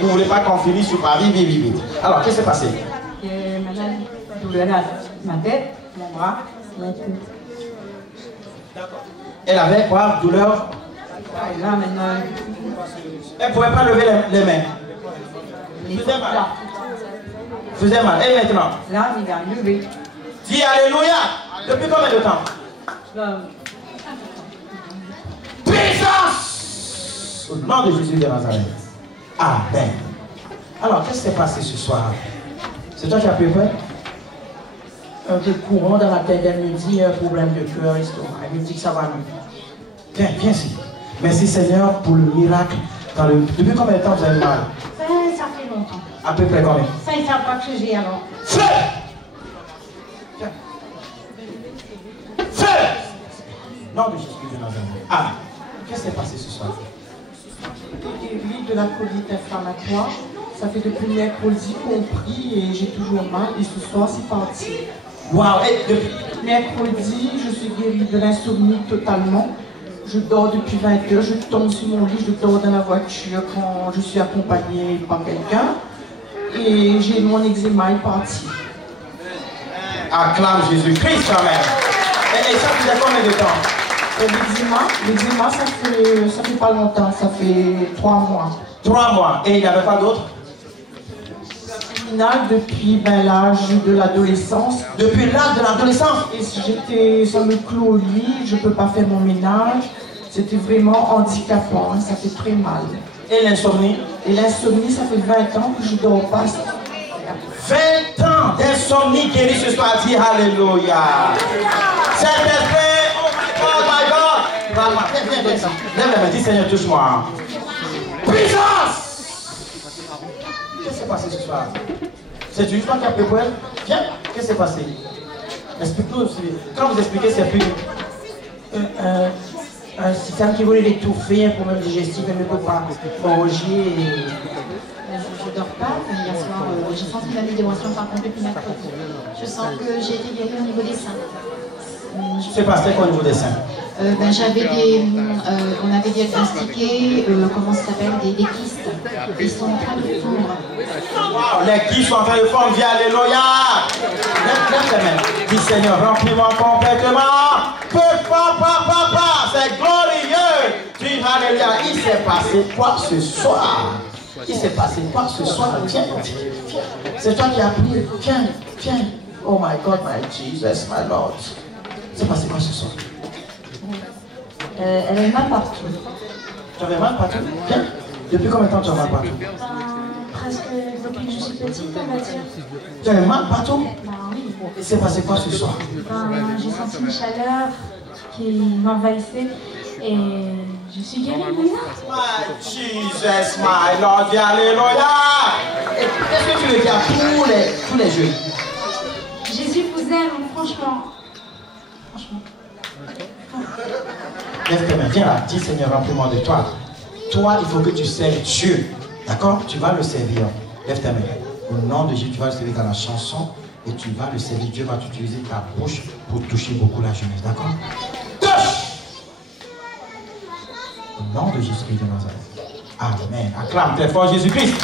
Vous ne voulez pas qu'on finisse ou pas? Vite. Alors, qu'est-ce qui s'est passé? Madame, douleur à ma tête, mon bras, mon cou. Elle avait quoi? Douleur? Et là, maintenant. Elle ne pouvait pas lever les mains. Faisait mal. Et maintenant? Là, il a levé. Dis Alléluia! Depuis combien de temps? Puissance! Au nom de Jésus de Nazareth. Amen. Alors, qu'est-ce qui s'est passé ce soir? C'est toi qui as prié pour elle? Un peu courant dans la tête, elle me dit un problème de cœur, estomac. Elle me dit que ça va mieux. Viens, viens ici. Merci Seigneur pour le miracle. Depuis combien de temps vous avez mal? Ça fait longtemps. À peu près combien? Ça, ils ne savent pas que j'ai alors. Feu! Viens. Feu! Nom de Jésus de Nazareth. Ah, qu'est-ce qui s'est passé ce soir? Guéri de la colite inflammatoire. Ça fait depuis mercredi qu'on prie et j'ai toujours mal. Et ce soir, c'est parti. Waouh! Depuis mercredi, je suis guérie de l'insomnie totalement. Je dors depuis 20 heures, je tombe sur mon lit, je dors dans la voiture quand je suis accompagnée par quelqu'un. Et j'ai mon eczéma est parti. Acclame Jésus-Christ quand même. Et ça faisait combien de temps? L'eczéma, ça fait pas longtemps, ça fait 3 mois. 3 mois. Et il n'y avait pas d'autre? Depuis l'âge de l'adolescence. Depuis l'âge de l'adolescence? Et ça me cloue au lit, je ne peux pas faire mon ménage. C'était vraiment handicapant, ça fait très mal. Et l'insomnie? Et l'insomnie, ça fait 20 ans que je ne dors pas. 20 ans d'insomnie guérie ce soir, dit Alléluia. Saint-Esprit, oh my God. Viens. Lève la main, dis Seigneur, touche-moi. Puissance! Qu'est-ce qui s'est passé ce soir? C'est une histoire qui a pris pour elle? Viens, qu'est-ce qui s'est passé? Explique-nous aussi. Quand vous expliquez, c'est plus. Un système qui voulait l'étouffer, un problème digestif, elle ne peut pas manger. Je ne dors pas. Hier soir, j'ai senti une amélioration par contre depuis mercredi. Je sens que j'ai été guérie au niveau des seins. C'est passé quoi au niveau des seins? On avait diagnostiqué, comment ça s'appelle, des kystes. Ils sont en train de fondre. Wow, les kystes sont en train de fondre, viens, alléluia. Lève les mains. Dis Seigneur, remplis-moi complètement. Papa, c'est glorieux. Dis alléluia. Il s'est passé quoi ce soir? Il s'est passé quoi ce soir? Viens. C'est toi qui as pris. Viens. Oh my God, my Jesus, my Lord. C'est passé quoi ce soir? Elle a mal partout. Tu avais mal partout? Viens. Depuis combien de temps tu as mal partout? Presque depuis que je suis petite, on va dire. Tu avais mal partout? Oui. Et c'est passé quoi ce soir? J'ai senti une chaleur qui m'envahissait et je suis guérie maintenant. My Jesus, my Lord, alléluia. Qu'est-ce que tu veux dire tous les jeux? Jésus vous aime, franchement. Lève tes mains, viens là, dis Seigneur, remplis-moi de toi. Toi, il faut que tu serves Dieu. D'accord? Tu vas le servir. Lève tes mains. Au nom de Jésus, tu vas le servir dans la chanson et tu vas le servir. Dieu va utiliser ta bouche pour toucher beaucoup la jeunesse. D'accord? Touche! Au nom de Jésus-Christ de Nazareth. Amen. Acclame très fort Jésus-Christ.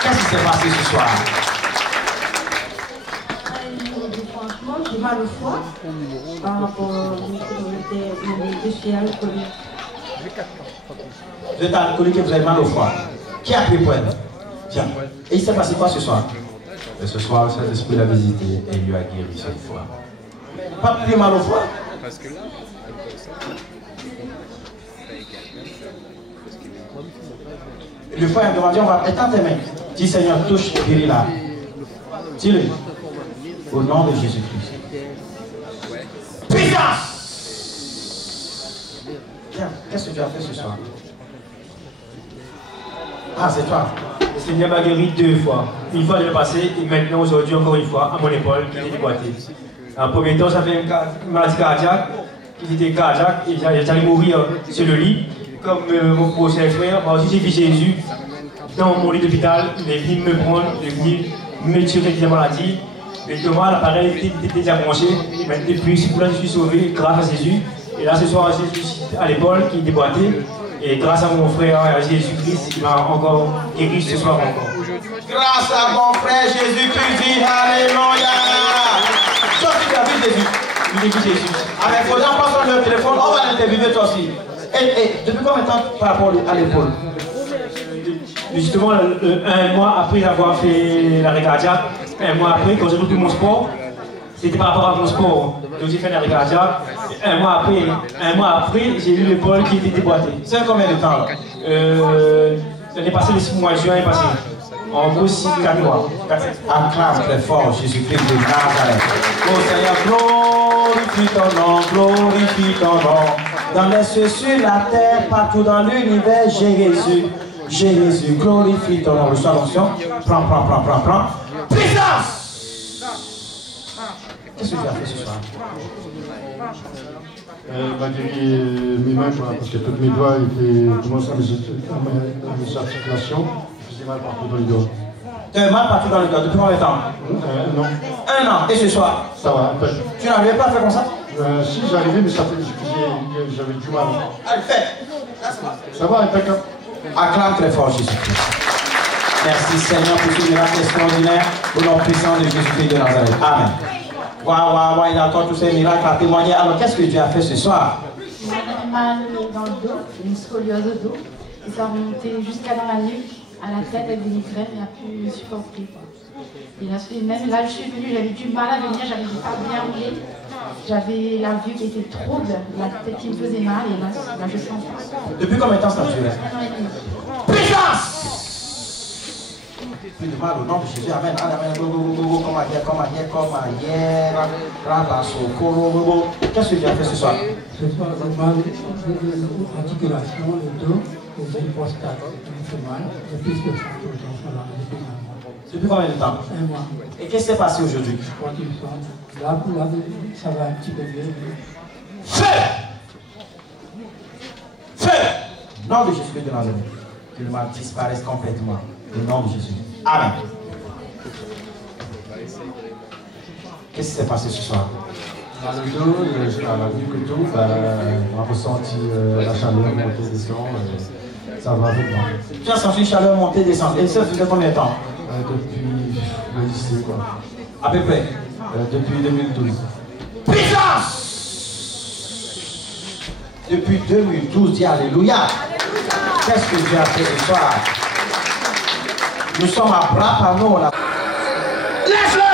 Qu'est-ce qui s'est passé ce soir? Franchement, j'ai mal au foie par rapport au déchets alcooliques. Vous êtes alcoolique et vous avez mal au foie. Qui a pris pour elle? Tiens. Et il s'est passé quoi ce soir? Et ce soir, le Saint-Esprit l'a visité et lui a guéri cette fois. Pas plus mal au foie? Le foie a demandé, on va étendre tes mains. Dis Seigneur, touche, guéris là. Dis-le. Au nom de Jésus-Christ. Puissance! Tiens, qu'est-ce que tu as fait ce soir? Ah, c'est toi. Le Seigneur m'a guéri 2 fois. Une fois de le passé et maintenant aujourd'hui encore une fois à mon épaule qui était déboîtée. En premier temps, j'avais une maladie cardiaque, qui était cardiaque et j'allais mourir sur le lit. Comme mon prochain frère, moi aussi j'ai vu Jésus dans mon lit d'hôpital. Il est venu me prendre, il est venu me tirer de la maladie. Et Thomas, l'appareil était déjà branché. Mais depuis, là, je suis sauvé grâce à Jésus. Et là, ce soir, Jésus à l'épaule qui est déboîté. Et grâce à mon frère Jésus-Christ, il m'a encore guéri ce soir encore. Grâce à mon frère Jésus-Christ, dit Alléluia. Toi aussi, tu as vu Jésus. Il a vu Jésus. Avec vos gens, passe sur le téléphone, on va l'interviewer toi aussi. Et depuis combien de temps par rapport à l'épaule? Justement, 1 mois après avoir fait l'arrêt cardiaque, 1 mois après, quand j'ai repris mon sport, c'était par rapport à mon sport. Donc j'ai fait l'arrêt cardiaque. 1 mois après, j'ai eu l'épaule qui était déboîtée. C'est combien de temps là? L'année passée, le 6 mois de juin est passé. En aussi canois. Acclame très fort Jésus-Christ de Nazareth. Oh Seigneur, glorifie ton nom. Dans les cieux, sur la terre, partout dans l'univers, Jésus. Jésus, glorifie ton nom. Reçois l'onction. Prends. Puissance! Qu'est-ce que tu as fait ce soir? Guéri mes mains, parce que tous mes doigts étaient commencé à mes articulations. Je faisais mal partout dans les doigts. Tu as mal partout dans le doigt depuis combien de temps? Non. 1 an. Et ce soir? Ça va, un peu. Tu n'arrivais pas à faire comme ça? Si, j'arrivais, mais j'avais du mal. Allez, fais. Ça va, impeccable. Acclame très fort Jésus-Christ. Merci Seigneur pour ce miracle extraordinaire, au nom puissant de Jésus-Christ de Nazareth. Amen. Waouh, il a encore tous ces miracles à témoigner. Alors, qu'est-ce que Dieu a fait ce soir? J'avais mal dans le dos, une scoliose au dos, et ça remontait jusqu'à dans la nuque, à la tête avec des migraines, et a pu supporter. Et là, même là, je suis venue, j'avais du mal à venir, j'arrivais pas bien rouler. J'avais la vue qui était trouble, la tête qui me faisait mal, et là je sens pas. Depuis combien de temps ça durait? 1 an et demi. Puissance! Plus de mal au nom de Jésus. Amen. Qu'est-ce que tu as fait ce soir? Ce soir, j'ai mal l'articulation, le dos, et j'ai une prostate. Ça fait mal. Depuis ce temps, Depuis combien de temps? 1 mois. Et qu'est-ce qui s'est passé aujourd'hui? Là, ça va un petit peu mieux. Feu! Nom de Jésus de Nazareth. Que le mal disparaisse complètement. Au nom de Jésus. Amen. Qu'est-ce qui s'est passé ce soir? Dans le dos, à la vue que tout, on a ressenti la chaleur monter, descendre. Ça va avec moi. Tu as senti une chaleur monter, descendre. Et ça faisait combien de temps? Depuis le lycée, quoi. À peu près? Depuis 2012. Puissance! Depuis 2012, dis Alléluia. Qu'est-ce que Dieu a fait ce soir? Nous sommes à bras par nous. Laisse-le!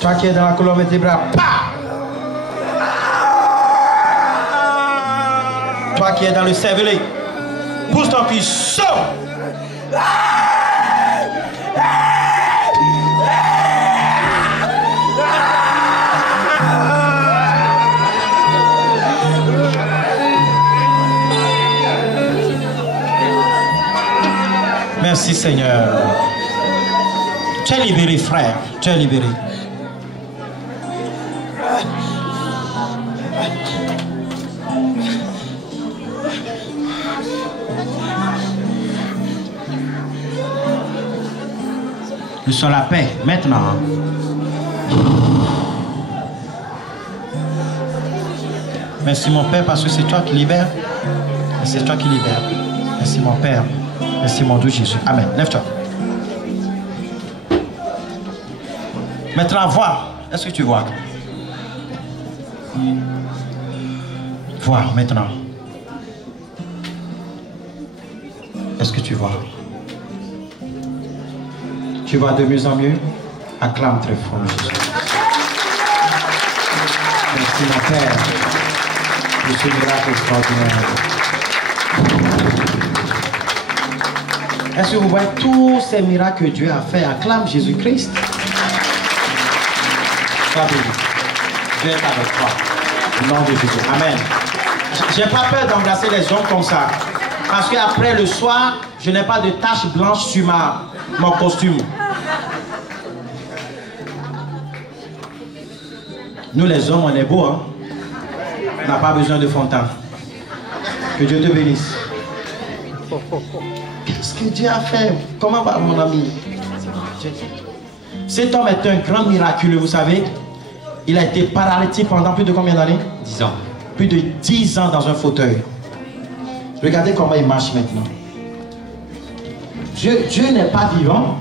Toi qui es dans la colonne vertébrale, toi qui es dans le cervelet, pousse ton fils, saute! Merci Seigneur. Tu es libéré, frère. Tu es libéré. Nous sommes la paix maintenant. Merci mon Père parce que c'est toi qui libères. C'est toi qui libères. Merci mon Père. Merci mon Dieu Jésus. Amen. Lève-toi. Maintenant, vois. Est-ce que tu vois? Vois maintenant. Est-ce que tu vois? Tu vois de mieux en mieux? Acclame très fort Jésus. Merci mon Père pour ce miracle extraordinaire. Est-ce que vous voyez tous ces miracles que Dieu a fait? Acclame Jésus-Christ. Dieu est avec toi. Au nom de Jésus. Amen. Je n'ai pas peur d'embrasser les hommes comme ça. Parce qu'après le soir, je n'ai pas de taches blanches sur mon costume. Nous les hommes, on est beaux, hein? On n'a pas besoin de fond de teint. Que Dieu te bénisse. Qu'est-ce que Dieu a fait? Comment va mon ami? Cet homme est un grand miraculeux, vous savez. Il a été paralytique pendant plus de combien d'années? 10 ans. Plus de 10 ans dans un fauteuil. Regardez comment il marche maintenant. Dieu n'est pas vivant.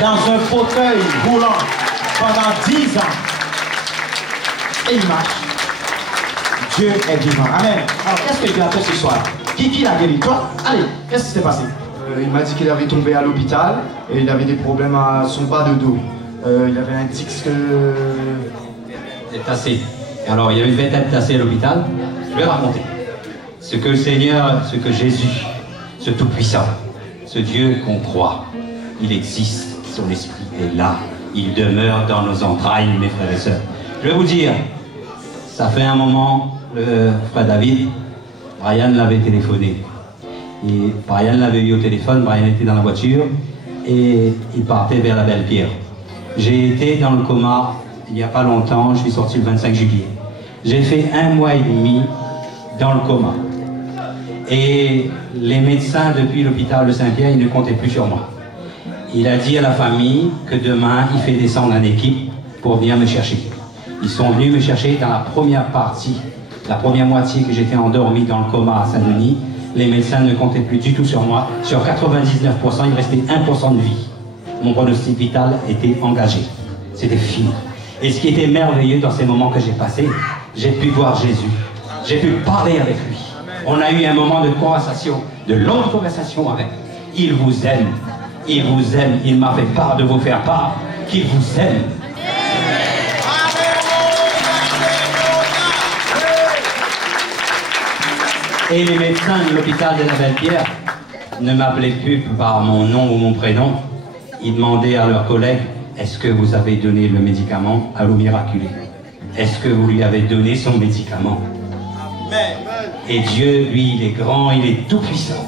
Dans un fauteuil roulant pendant 10 ans. Et il marche. Dieu est vivant. Amen. Alors qu'est-ce que Dieu a fait ce soir? Qui l'a guéri? Toi? Allez, qu'est-ce qui s'est passé? Il m'a dit qu'il avait tombé à l'hôpital et il avait des problèmes à son bas de dos. Il avait un disque... Tassé. Alors, il y avait une tête tassée à l'hôpital. Je vais raconter. Ce que le Seigneur, ce que Jésus, ce Tout-Puissant, ce Dieu qu'on croit, il existe, son esprit est là. Il demeure dans nos entrailles, mes frères et sœurs. Je vais vous dire, ça fait un moment, le frère David, Brian l'avait téléphoné. Et Brian l'avait eu au téléphone, Brian était dans la voiture et il partait vers la Belle-Pierre. J'ai été dans le coma il n'y a pas longtemps, je suis sorti le 25 juillet. J'ai fait 1 mois et demi dans le coma. Et les médecins depuis l'hôpital de Saint-Pierre, ils ne comptaient plus sur moi. Il a dit à la famille que demain, il fait descendre une équipe pour venir me chercher. Ils sont venus me chercher dans la première partie, la première moitié que j'étais endormi dans le coma à Saint-Denis. Les médecins ne comptaient plus du tout sur moi. Sur 99%, il restait 1% de vie. Mon pronostic vital était engagé. C'était fini. Et ce qui était merveilleux dans ces moments que j'ai passés, j'ai pu voir Jésus. J'ai pu parler avec lui. On a eu un moment de conversation, de longue conversation avec. Il vous aime. Il vous aime. Il m'a fait part de vous faire part qu'il vous aime. Et les médecins de l'hôpital de la Belle-Pierre ne m'appelaient plus par mon nom ou mon prénom. Ils demandaient à leurs collègues, est-ce que vous avez donné le médicament à l'eau miraculée? Est-ce que vous lui avez donné son médicament? Et Dieu, lui, il est grand, il est tout puissant.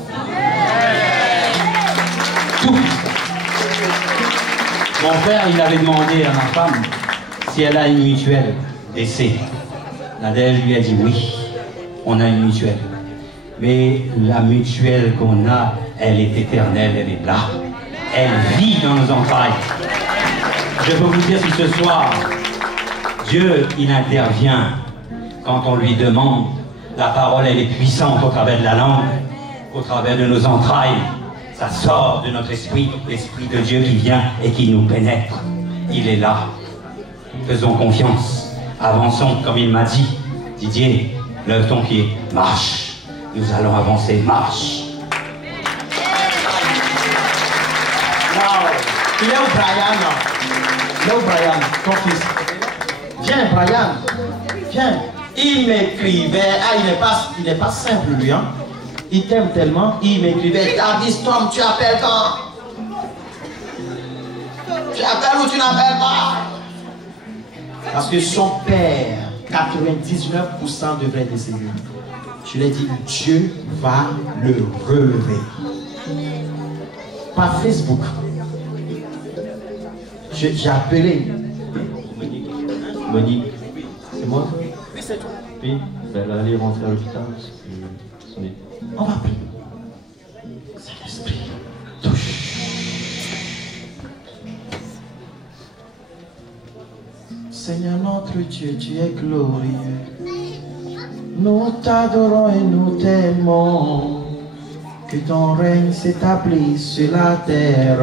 Tout puissant. Mon frère, il avait demandé à ma femme si elle a une mutuelle d'essai. Nadège lui a dit oui, on a une mutuelle. Mais la mutuelle qu'on a, elle est éternelle, elle est là. Elle vit dans nos entrailles. Je peux vous dire si ce soir, Dieu, il intervient quand on lui demande. La parole, elle est puissante au travers de la langue, au travers de nos entrailles. Ça sort de notre esprit, l'esprit de Dieu qui vient et qui nous pénètre. Il est là. Faisons confiance. Avançons, comme il m'a dit. Didier, lève ton pied, marche. Nous allons avancer, marche. Il est où Brian? Il est où Brian, ton fils? Viens, Brian. Viens. Il m'écrivait, il n'est pas simple lui, hein. Il t'aime tellement, il m'écrivait, David Storm, tu appelles quand? Tu appelles ou tu n'appelles pas? Parce que son père, 99% devrait décéder. Je lui ai dit, Dieu va le relever. Par Facebook. J'ai appelé. Monique, c'est moi? Oui, c'est toi. Oui, ben, elle est rentrée à l'hôpital. On va prier. Saint-Esprit, touche. Seigneur notre Dieu, tu es glorieux. Nous t'adorons et nous t'aimons. Que ton règne s'établisse sur la terre.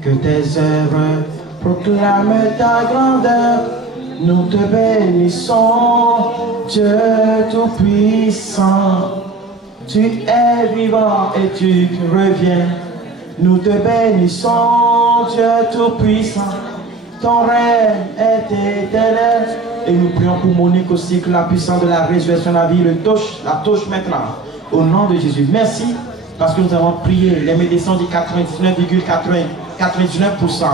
Que tes œuvres proclament ta grandeur. Nous te bénissons, Dieu Tout-Puissant. Tu es vivant et tu reviens. Nous te bénissons, Dieu Tout-Puissant. Ton règne est éternel. Et nous prions pour Monique aussi, que la puissance de la résurrection de la vie la touche maintenant. Au nom de Jésus. Merci parce que nous avons prié. Les médecins disent 99,99%.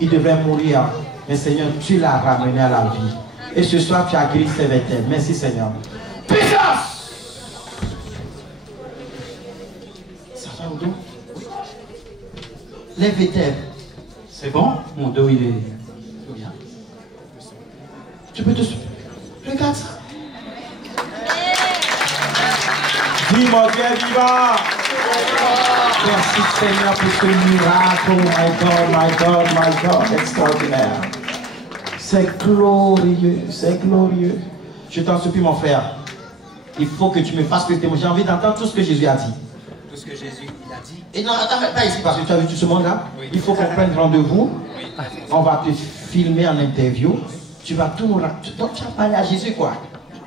Ils devraient mourir. Mais Seigneur, tu l'as ramené à la vie. Et ce soir, tu as guéri ses vertèbres. Merci Seigneur. Puissance! Ça fait au dos? Les vertèbres. C'est bon? Mon dos, il est... bien. Tu peux te... Regarde ça. Dis-moi Dieu est vivant. Merci Seigneur pour ce miracle. Oh my God, extraordinaire. C'est glorieux, c'est glorieux. Je t'en supplie mon frère. Il faut que tu me fasses le témoin. J'ai envie d'entendre tout ce que Jésus a dit. Tout ce que Jésus a dit. Et non, attends, pas ici, parce que tu as vu tout ce monde-là. Oui. Il faut qu'on prenne rendez-vous. Oui. On va te filmer en interview. Tu vas tout nous raconter. Donc tu as parlé à Jésus quoi?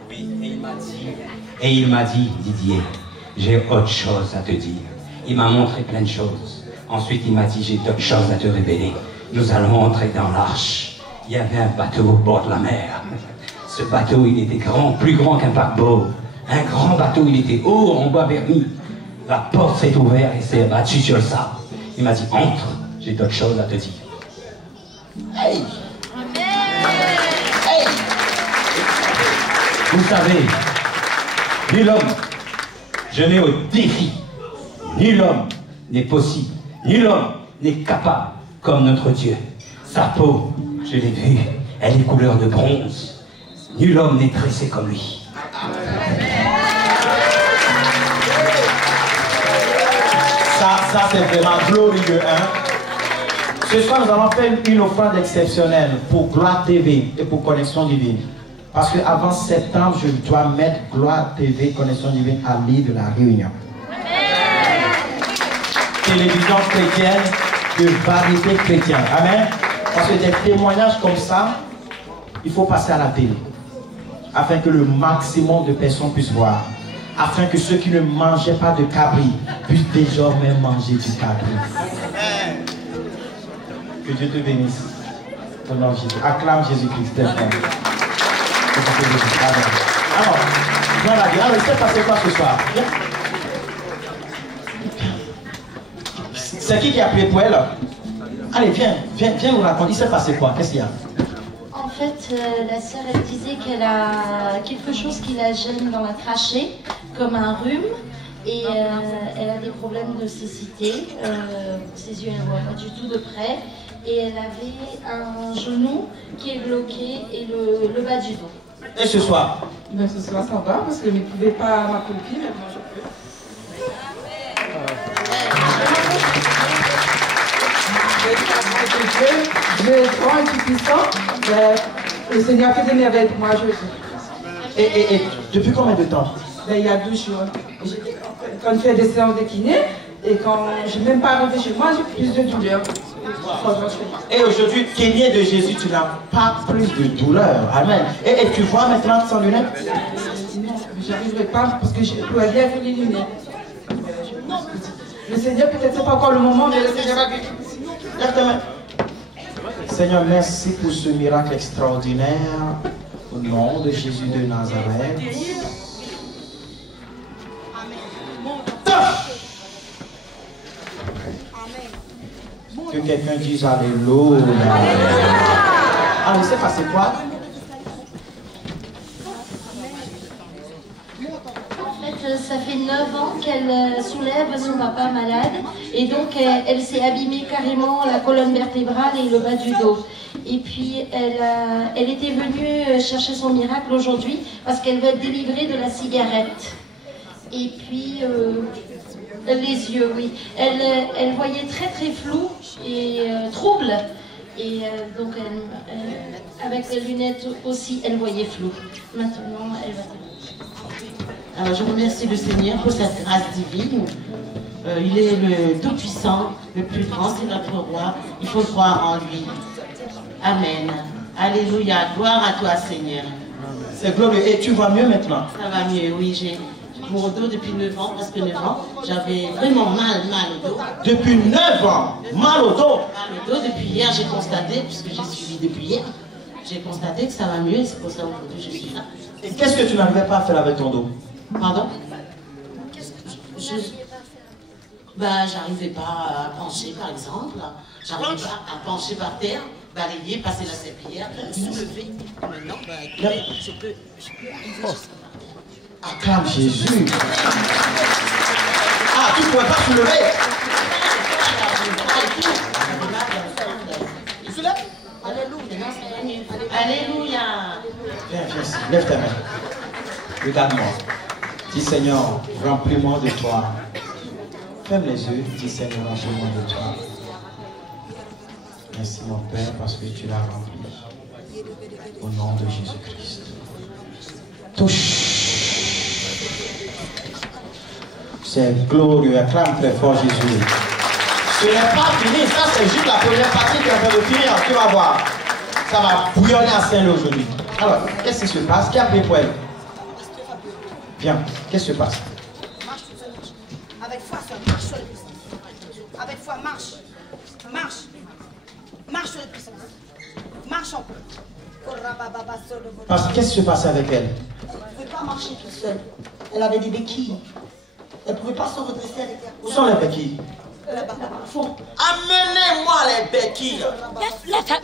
Oui, et il m'a dit, Didier, j'ai autre chose à te dire. Il m'a montré plein de choses. Ensuite, il m'a dit, j'ai d'autres choses à te révéler. Nous allons entrer dans l'arche. Il y avait un bateau au bord de la mer. Ce bateau, il était grand, plus grand qu'un paquebot. Un grand bateau, il était haut, en bois verni. La porte s'est ouverte et s'est battue sur le sable. Il m'a dit, entre, j'ai d'autres choses à te dire. Hey! Hey! Vous savez, nul homme, je mets au défi, nul homme n'est possible, nul homme n'est capable comme notre Dieu. Sa peau, je l'ai vue, elle est couleur de bronze. Nul homme n'est tressé comme lui. Ça c'est vraiment glorieux, hein? Ce soir, nous allons faire une offrande exceptionnelle pour Gloire TV et pour Connexion Divine. Parce qu'avant septembre, je dois mettre Gloire TV, Connexion Divine à l'île de la Réunion. Télévision chrétienne, de variété chrétienne. Amen. Parce que des témoignages comme ça, il faut passer à la télé. Afin que le maximum de personnes puissent voir. Afin que ceux qui ne mangeaient pas de cabri puissent désormais manger du cabri. Que Dieu te bénisse. Au nom de Jésus. Acclame Jésus-Christ. Alors, il s'est passé quoi ce soir? C'est qui a prié pour elle? Allez, viens vous raconter. Il s'est passé quoi? Qu'est-ce qu'il y a? En fait, la sœur, elle disait qu'elle a quelque chose qui la gêne dans la trachée, comme un rhume, et elle a des problèmes de cécité. Ses yeux, elle ne voit pas du tout de près, et elle avait un genou qui est bloqué et le bas du dos. Et ce soir? Ben, ce soir, ça va, parce que je ne pouvais pas m'accomplir, maintenant je peux. J'ai grand et tout puissant. Le Seigneur fait des merveilles pour moi, je le dis. Et depuis combien de temps? Ben, il y a 12 jours. Quand je fais des séances de kiné, et quand je n'ai même pas arrivé chez moi, j'ai plus de douleur. Et aujourd'hui, Kénier de Jésus, tu n'as pas plus de douleur. Amen. Et tu vois maintenant sans lunettes? Non, je n'arriverai pas parce que je dois bien faire les lunettes. Le Seigneur, peut-être c'est pas encore le moment, mais le Seigneur va guérir. Lève ta main. Seigneur, merci pour ce miracle extraordinaire. Au nom de Jésus de Nazareth. Que quelqu'un dise Alléluia. Ah, il s'est passé quoi? Ça fait 9 ans qu'elle soulève son papa malade et donc elle s'est abîmée carrément la colonne vertébrale et le bas du dos. Et puis elle était venue chercher son miracle aujourd'hui parce qu'elle veut être délivrée de la cigarette. Et puis les yeux, oui. Elle voyait très très flou et trouble. Et donc avec les lunettes aussi, elle voyait flou. Maintenant, elle va... Alors je remercie le Seigneur pour cette grâce divine. Il est le Tout-Puissant, le plus grand, c'est notre roi. Il faut croire en lui. Amen. Alléluia. Gloire à toi, Seigneur. C'est glorieux. Et tu vas mieux maintenant? Ça va mieux, oui. J'ai mon dos depuis 9 ans, presque 9 ans. J'avais vraiment mal au dos. Depuis 9 ans? Mal au dos? Mal au dos. Depuis hier, j'ai constaté, puisque j'ai suivi depuis hier, j'ai constaté que ça va mieux et c'est pour ça aujourd'hui je suis là. Et qu'est-ce que tu n'arrivais pas à faire avec ton dos? Pardon? J'arrivais pas à pencher, par exemple. J'arrivais pas à pencher par terre, balayer, passer la serpillière, soulever. Maintenant, je peux Acclame Jésus. Ah, tu ne pouvais pas soulever? Alléluia. Viens, lève ta main. Regarde-moi. Dis Seigneur, remplis-moi de toi. Ferme les yeux. Dis Seigneur, remplis-moi de toi. Merci mon Père parce que tu l'as rempli. Au nom de Jésus-Christ. Touche. C'est glorieux. Acclame très fort Jésus. Ce n'est pas fini. Ça, c'est juste la première partie qui est en train de finir. Tu vas voir. Ça va bouillonner à Saint-Lô aujourd'hui. Alors, qu'est-ce qui se passe? Qui a pris pour elle? Viens. Qu'est-ce qui se passe? Avec foi, ça marche sur les Marche sur les puissances. Marche un peu. Parce que qu'est-ce qui se passait avec elle? Elle ne pouvait pas marcher toute seule. Elle avait des béquilles. Elle ne pouvait pas se redresser avec elle. Où sont les béquilles? Là-bas, au fond. Amenez-moi les béquilles.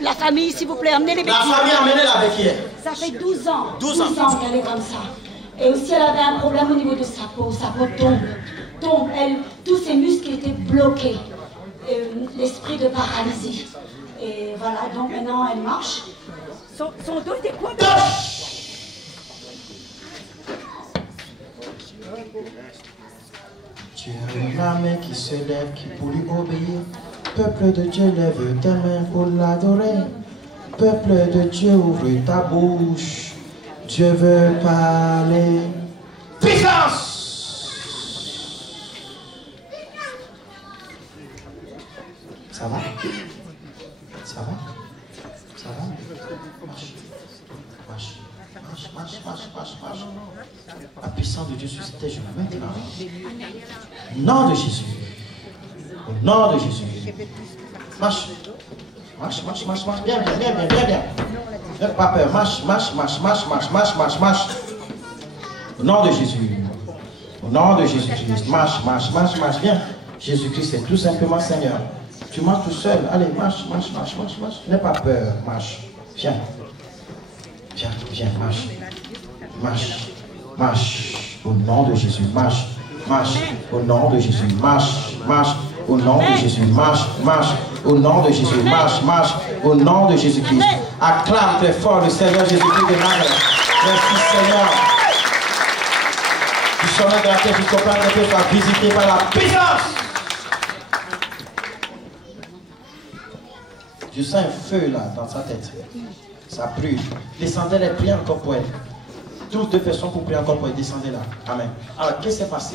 La famille, s'il vous plaît, amenez les béquilles. La famille, amenez la béquille. Ça fait 12 ans. 12 ans. qu'elle est comme ça. Et aussi, elle avait un problème au niveau de sa peau. Sa peau tombe. Tous ses muscles étaient bloqués. L'esprit de paralysie. Et voilà, donc maintenant, elle marche. Son dos était quoi? Tu as la main qui se lève, qui pour lui obéir. Peuple de Dieu, lève tes mains pour l'adorer. Peuple de Dieu, ouvre ta bouche. Dieu veut parler. Puissance! Ça va? Ça va? Ça va? Marche. Marche. Marche, marche, marche, marche, marche. La puissance de Dieu sur tes genoux maintenant. Au nom de Jésus. Au nom de Jésus. Marche. Marche, marche, marche, marche. Bien, bien, bien, bien, bien, bien. N'aie pas peur. Marche, marche, marche, marche, marche, marche, marche, marche. Au nom de Jésus. Au nom de Jésus-Christ. Marche, marche, marche, marche. Viens. Jésus-Christ est tout simplement Seigneur. Tu marches tout seul. Allez, marche, marche, marche, marche, marche. N'aie pas peur. Marche. Viens. Viens, viens, marche. Marche. Marche. Au nom de Jésus. Marche. Marche. Au nom de Jésus. Marche. Marche. Au nom de Jésus. Marche. Marche. Au nom de Jésus. Marche. Marche. Au nom de Jésus-Christ. Acclame très fort le Seigneur Jésus-Christ de Nazareth. Merci Seigneur. Du sommet de la terre jusqu'au plan de Dieu soit visité par la puissance. Je sens un feu là dans sa tête. Ça brûle. Descendez les prières encore pour elle. 12 personnes pour prier encore pour elle. Descendez là. Amen. Alors, qu'est-ce qui s'est passé?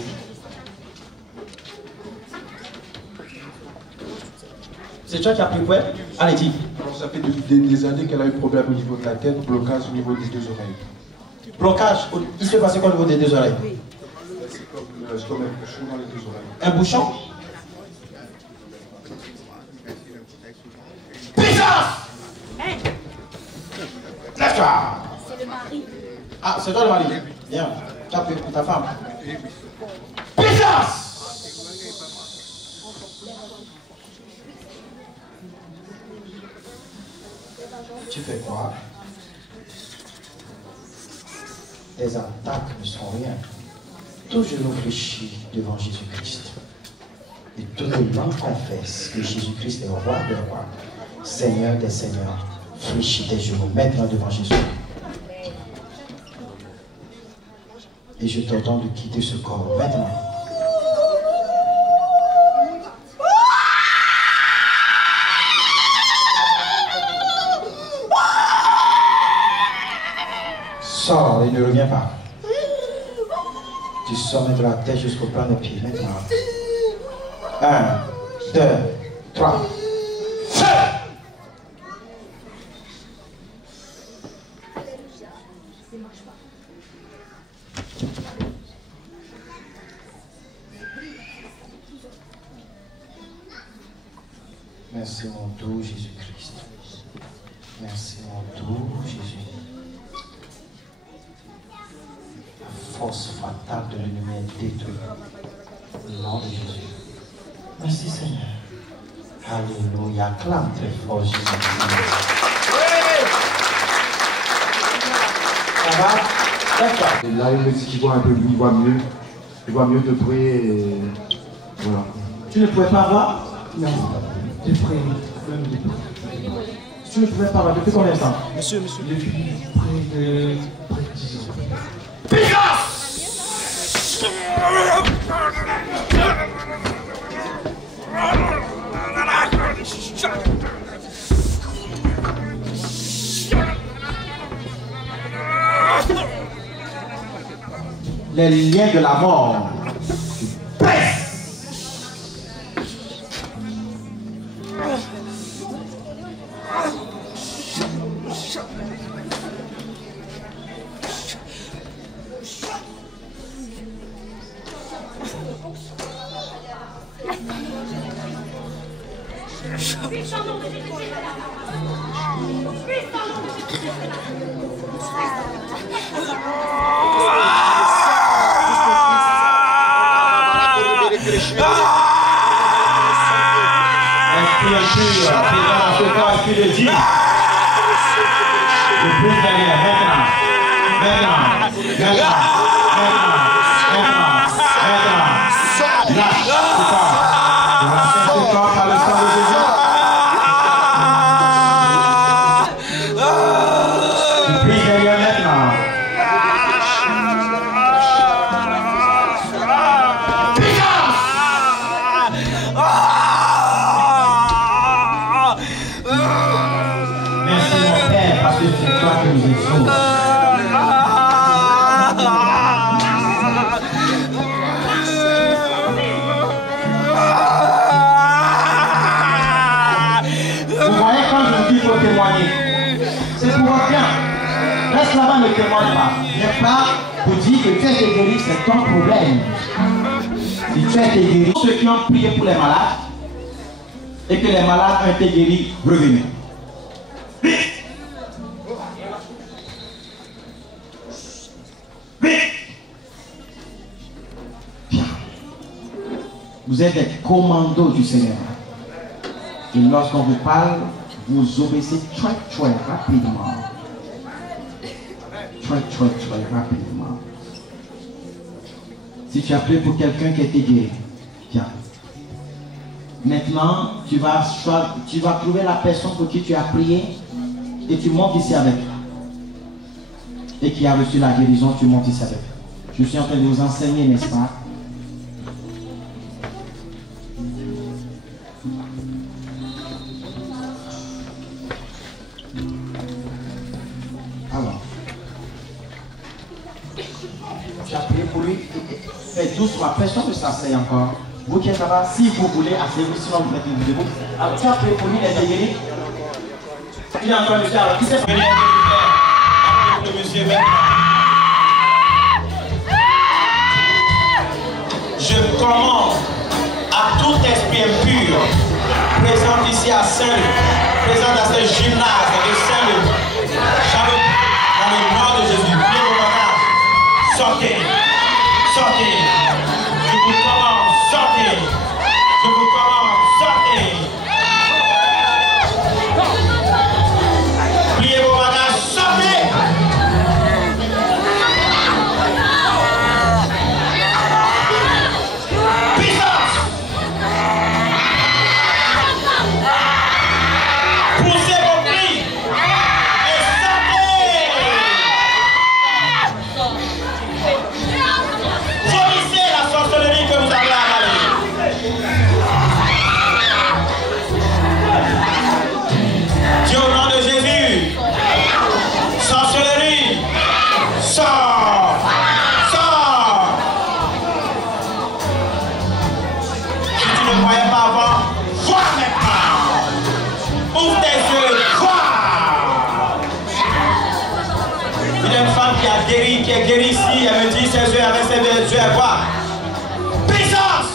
C'est toi qui as prié pour elle? Allez, dis. Alors, ça fait des années qu'elle a eu problème au niveau de la tête, blocage au niveau des deux oreilles. Blocage? Il s'est passé quoi au niveau des deux oreilles? C'est comme un bouchon dans les deux oreilles. Un bouchon? Puissance! Lève-toi! C'est le mari. Ah, c'est toi le mari? Viens, tu as pris pour ta femme. Puissance! Tu fais quoi? Tes attaques ne sont rien. Tout genou fléchit devant Jésus-Christ. Et toutes les langues confessent que Jésus-Christ est roi des rois, Seigneur des seigneurs. Fléchis tes genoux maintenant devant Jésus. Et je t'ordonne de quitter ce corps maintenant. Sors et ne reviens pas. Du sommet de la tête jusqu'au plan des pieds maintenant. 1, 2, 3. Feu! Merci mon doux Jésus-Christ. Merci mon doux Jésus. La force fatale de l'ennemi est détruite. Au nom de Jésus. Merci Seigneur. Alléluia. Acclame très fort Jésus. Ça va? Et là, il me dit qu'il voit un peu, il voit mieux de près et voilà. Tu ne pouvais pas voir? Non, de près, même de près. Tu ne pouvais pas voir depuis combien de temps? Monsieur. Depuis près de 10 ans. Les liens de la mort. Pour dire que tu as été guéri, c'est ton problème. Si tu as été guéri, ceux qui ont prié pour les malades et que les malades ont été guéris, revenez. Vite! Vite! Bien. Vous êtes des commandos du Seigneur. Et lorsqu'on vous parle, vous obéissez très rapidement. Très rapidement. Si tu as prié pour quelqu'un qui a été guéri, tiens. Maintenant, tu vas trouver la personne pour qui tu as prié et tu montes ici avec. Et qui a reçu la guérison, tu montes ici avec. Je suis en train de vous enseigner, n'est-ce pas? Alors. Tu as prié pour lui, faites doucement, personne ne s'asseye encore. Vous qui êtes là-bas, si vous voulez, asseyez-vous, sinon vous faites une vidéo. Alors tu as prié pour lui, il est guéri. Il est en train de faire, alors qui s'est fait? Le monsieur je commande à tout esprit impur présent ici à Saint-Luc, présent dans ce gymnase de Saint-Luc, dans le nom de Jésus, sortez, sortez, je vous commande, sortez, je vous commande, sortez. Pliez vos bagages, sortez. Puissance. Poussez vos cris et sortez. Vomissez la sorcellerie que vous avez avalée. Dieu au nom de Jésus. Sorcellerie. Sors. Sors. Si tu ne croyais pas avant, vois maintenant. Ouvre tes yeux, vois. Il y a une femme qui est guérie ici, elle me dit ses yeux avec ses yeux, elle voit. Puissance!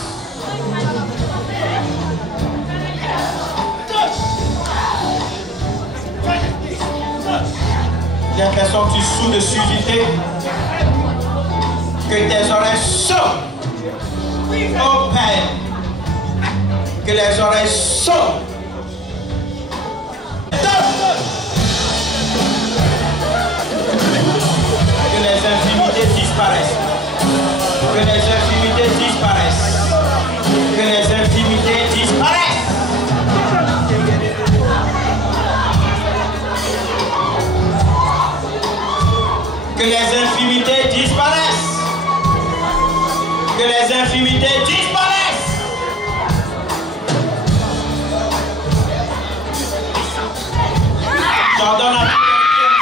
J'ai l'impression que tu souffres de surdité, que tes oreilles sautent. Oh Père, que les oreilles sautent. Que les infimités disparaissent. Que les infimités disparaissent. Que les infimités disparaissent. Que les infimités disparaissent. Que les infimités disparaissent. J'ordonne à tout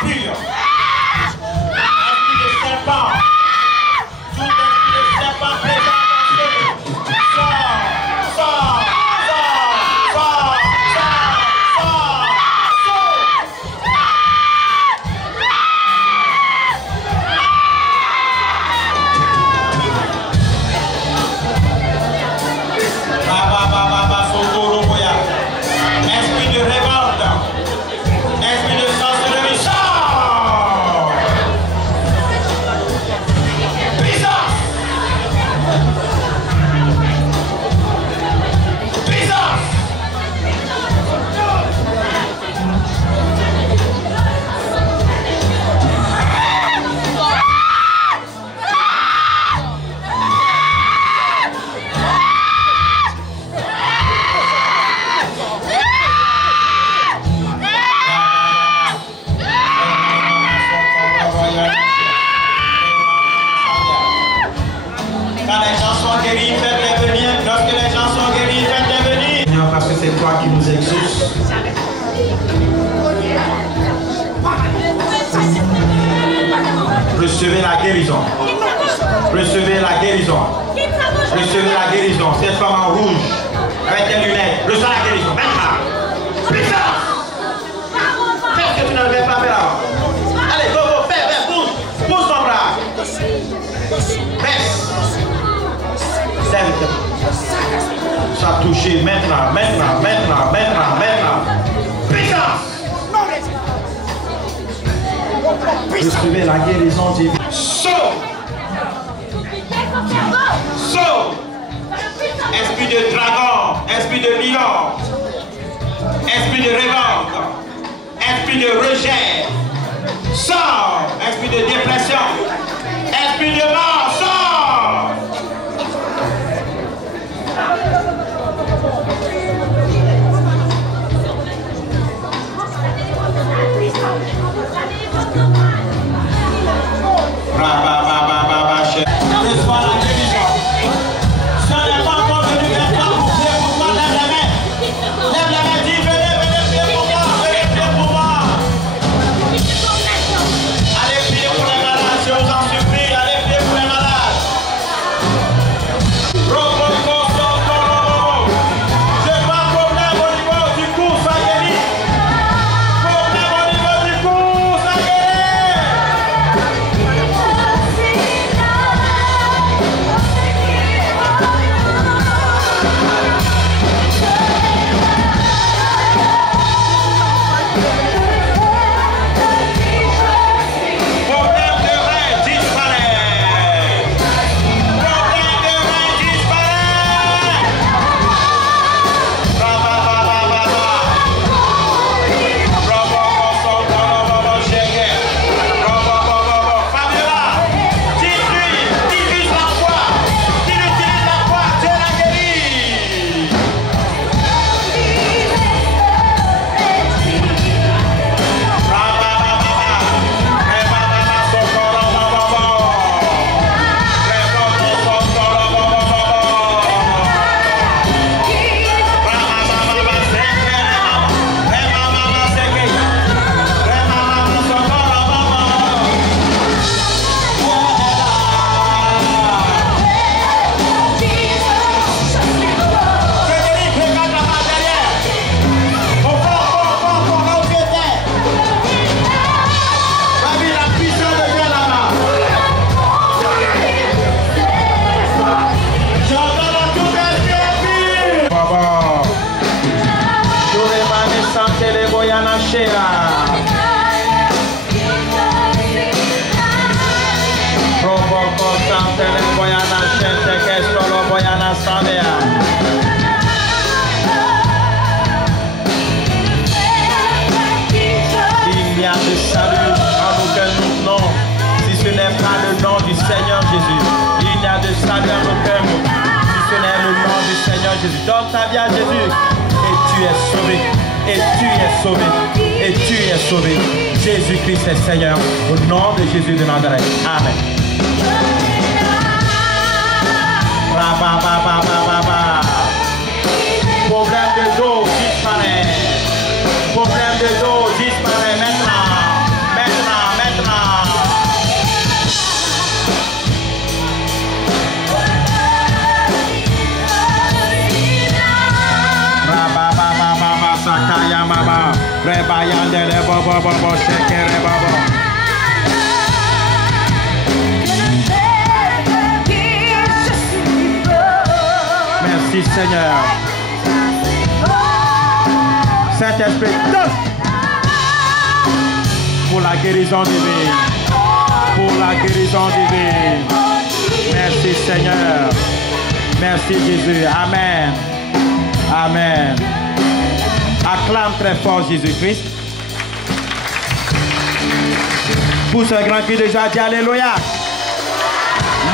esprit impur, esprit de serpent, tout esprit de serpent présent dans ce lieu. Sors, sors, sors, sors, sors, sors, sors. Recevez la guérison. Recevez la guérison. Recevez la guérison. Cette femme en rouge, avec des lunettes, recevez la guérison. Maintenant. Puissance. Fais ce que tu n'avais pas fait avant. Allez, go, go, fais, pousse. Pousse ton bras. Baisse. Lève. Ça a touché maintenant, maintenant, maintenant, maintenant, maintenant. Puissance. Recevez la guérison divine. Saut. Saut. Esprit de dragon, esprit de lion, esprit de révolte, esprit de rejet, sort, esprit de dépression, esprit de mort, sort. Reçois la guérison. Ce n'est pas encore venu vers toi pour prier pour toi. Lève la main. Lève la main. Dis, venez prier pour moi. Venez prier pour moi. Allez prier pour les malades. Je vous en supplie. Allez prier pour les malades. Je vois un problème au niveau du cou. Ça guérit. Problème au niveau du cou. Ça guérit. Il n'y a de salut en aucun nom, si ce n'est pas le nom du Seigneur Jésus. Il n'y a de salut en aucun nom, si ce n'est le nom du Seigneur Jésus. Donne ta vie à Jésus et tu es sauvé. Et tu es sauvé. Et tu es sauvé. Jésus-Christ est Seigneur. Au nom de Jésus de Nazareth. Amen. Problème de dos disparaît. Problème de dos disparaît maintenant. Maintenant, maintenant. Sakaya mama, rebayandele bobo bobo shekere bobo. Merci Seigneur. Saint-Esprit, pour la guérison divine. Pour la guérison divine. Merci Seigneur. Merci Jésus. Amen. Amen. Acclame très fort Jésus-Christ. Pousse un grand cri de joie, dis Alléluia.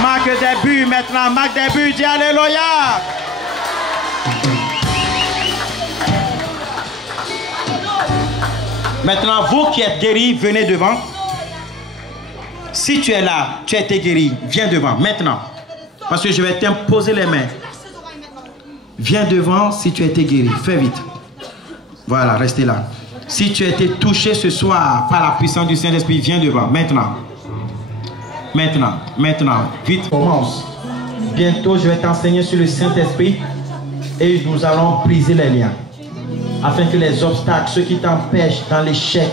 Marque des buts maintenant, marque des buts, dis Alléluia. Maintenant, vous qui êtes guéris, venez devant. Si tu es là, tu as été guéri, viens devant, maintenant. Parce que je vais t'imposer les mains. Viens devant si tu as été guéri, fais vite. Voilà, restez là. Si tu as été touché ce soir par la puissance du Saint-Esprit, viens devant, maintenant. Maintenant, vite. Commence. Bientôt, je vais t'enseigner sur le Saint-Esprit et nous allons briser les liens. Afin que les obstacles, ceux qui t'empêchent dans l'échec,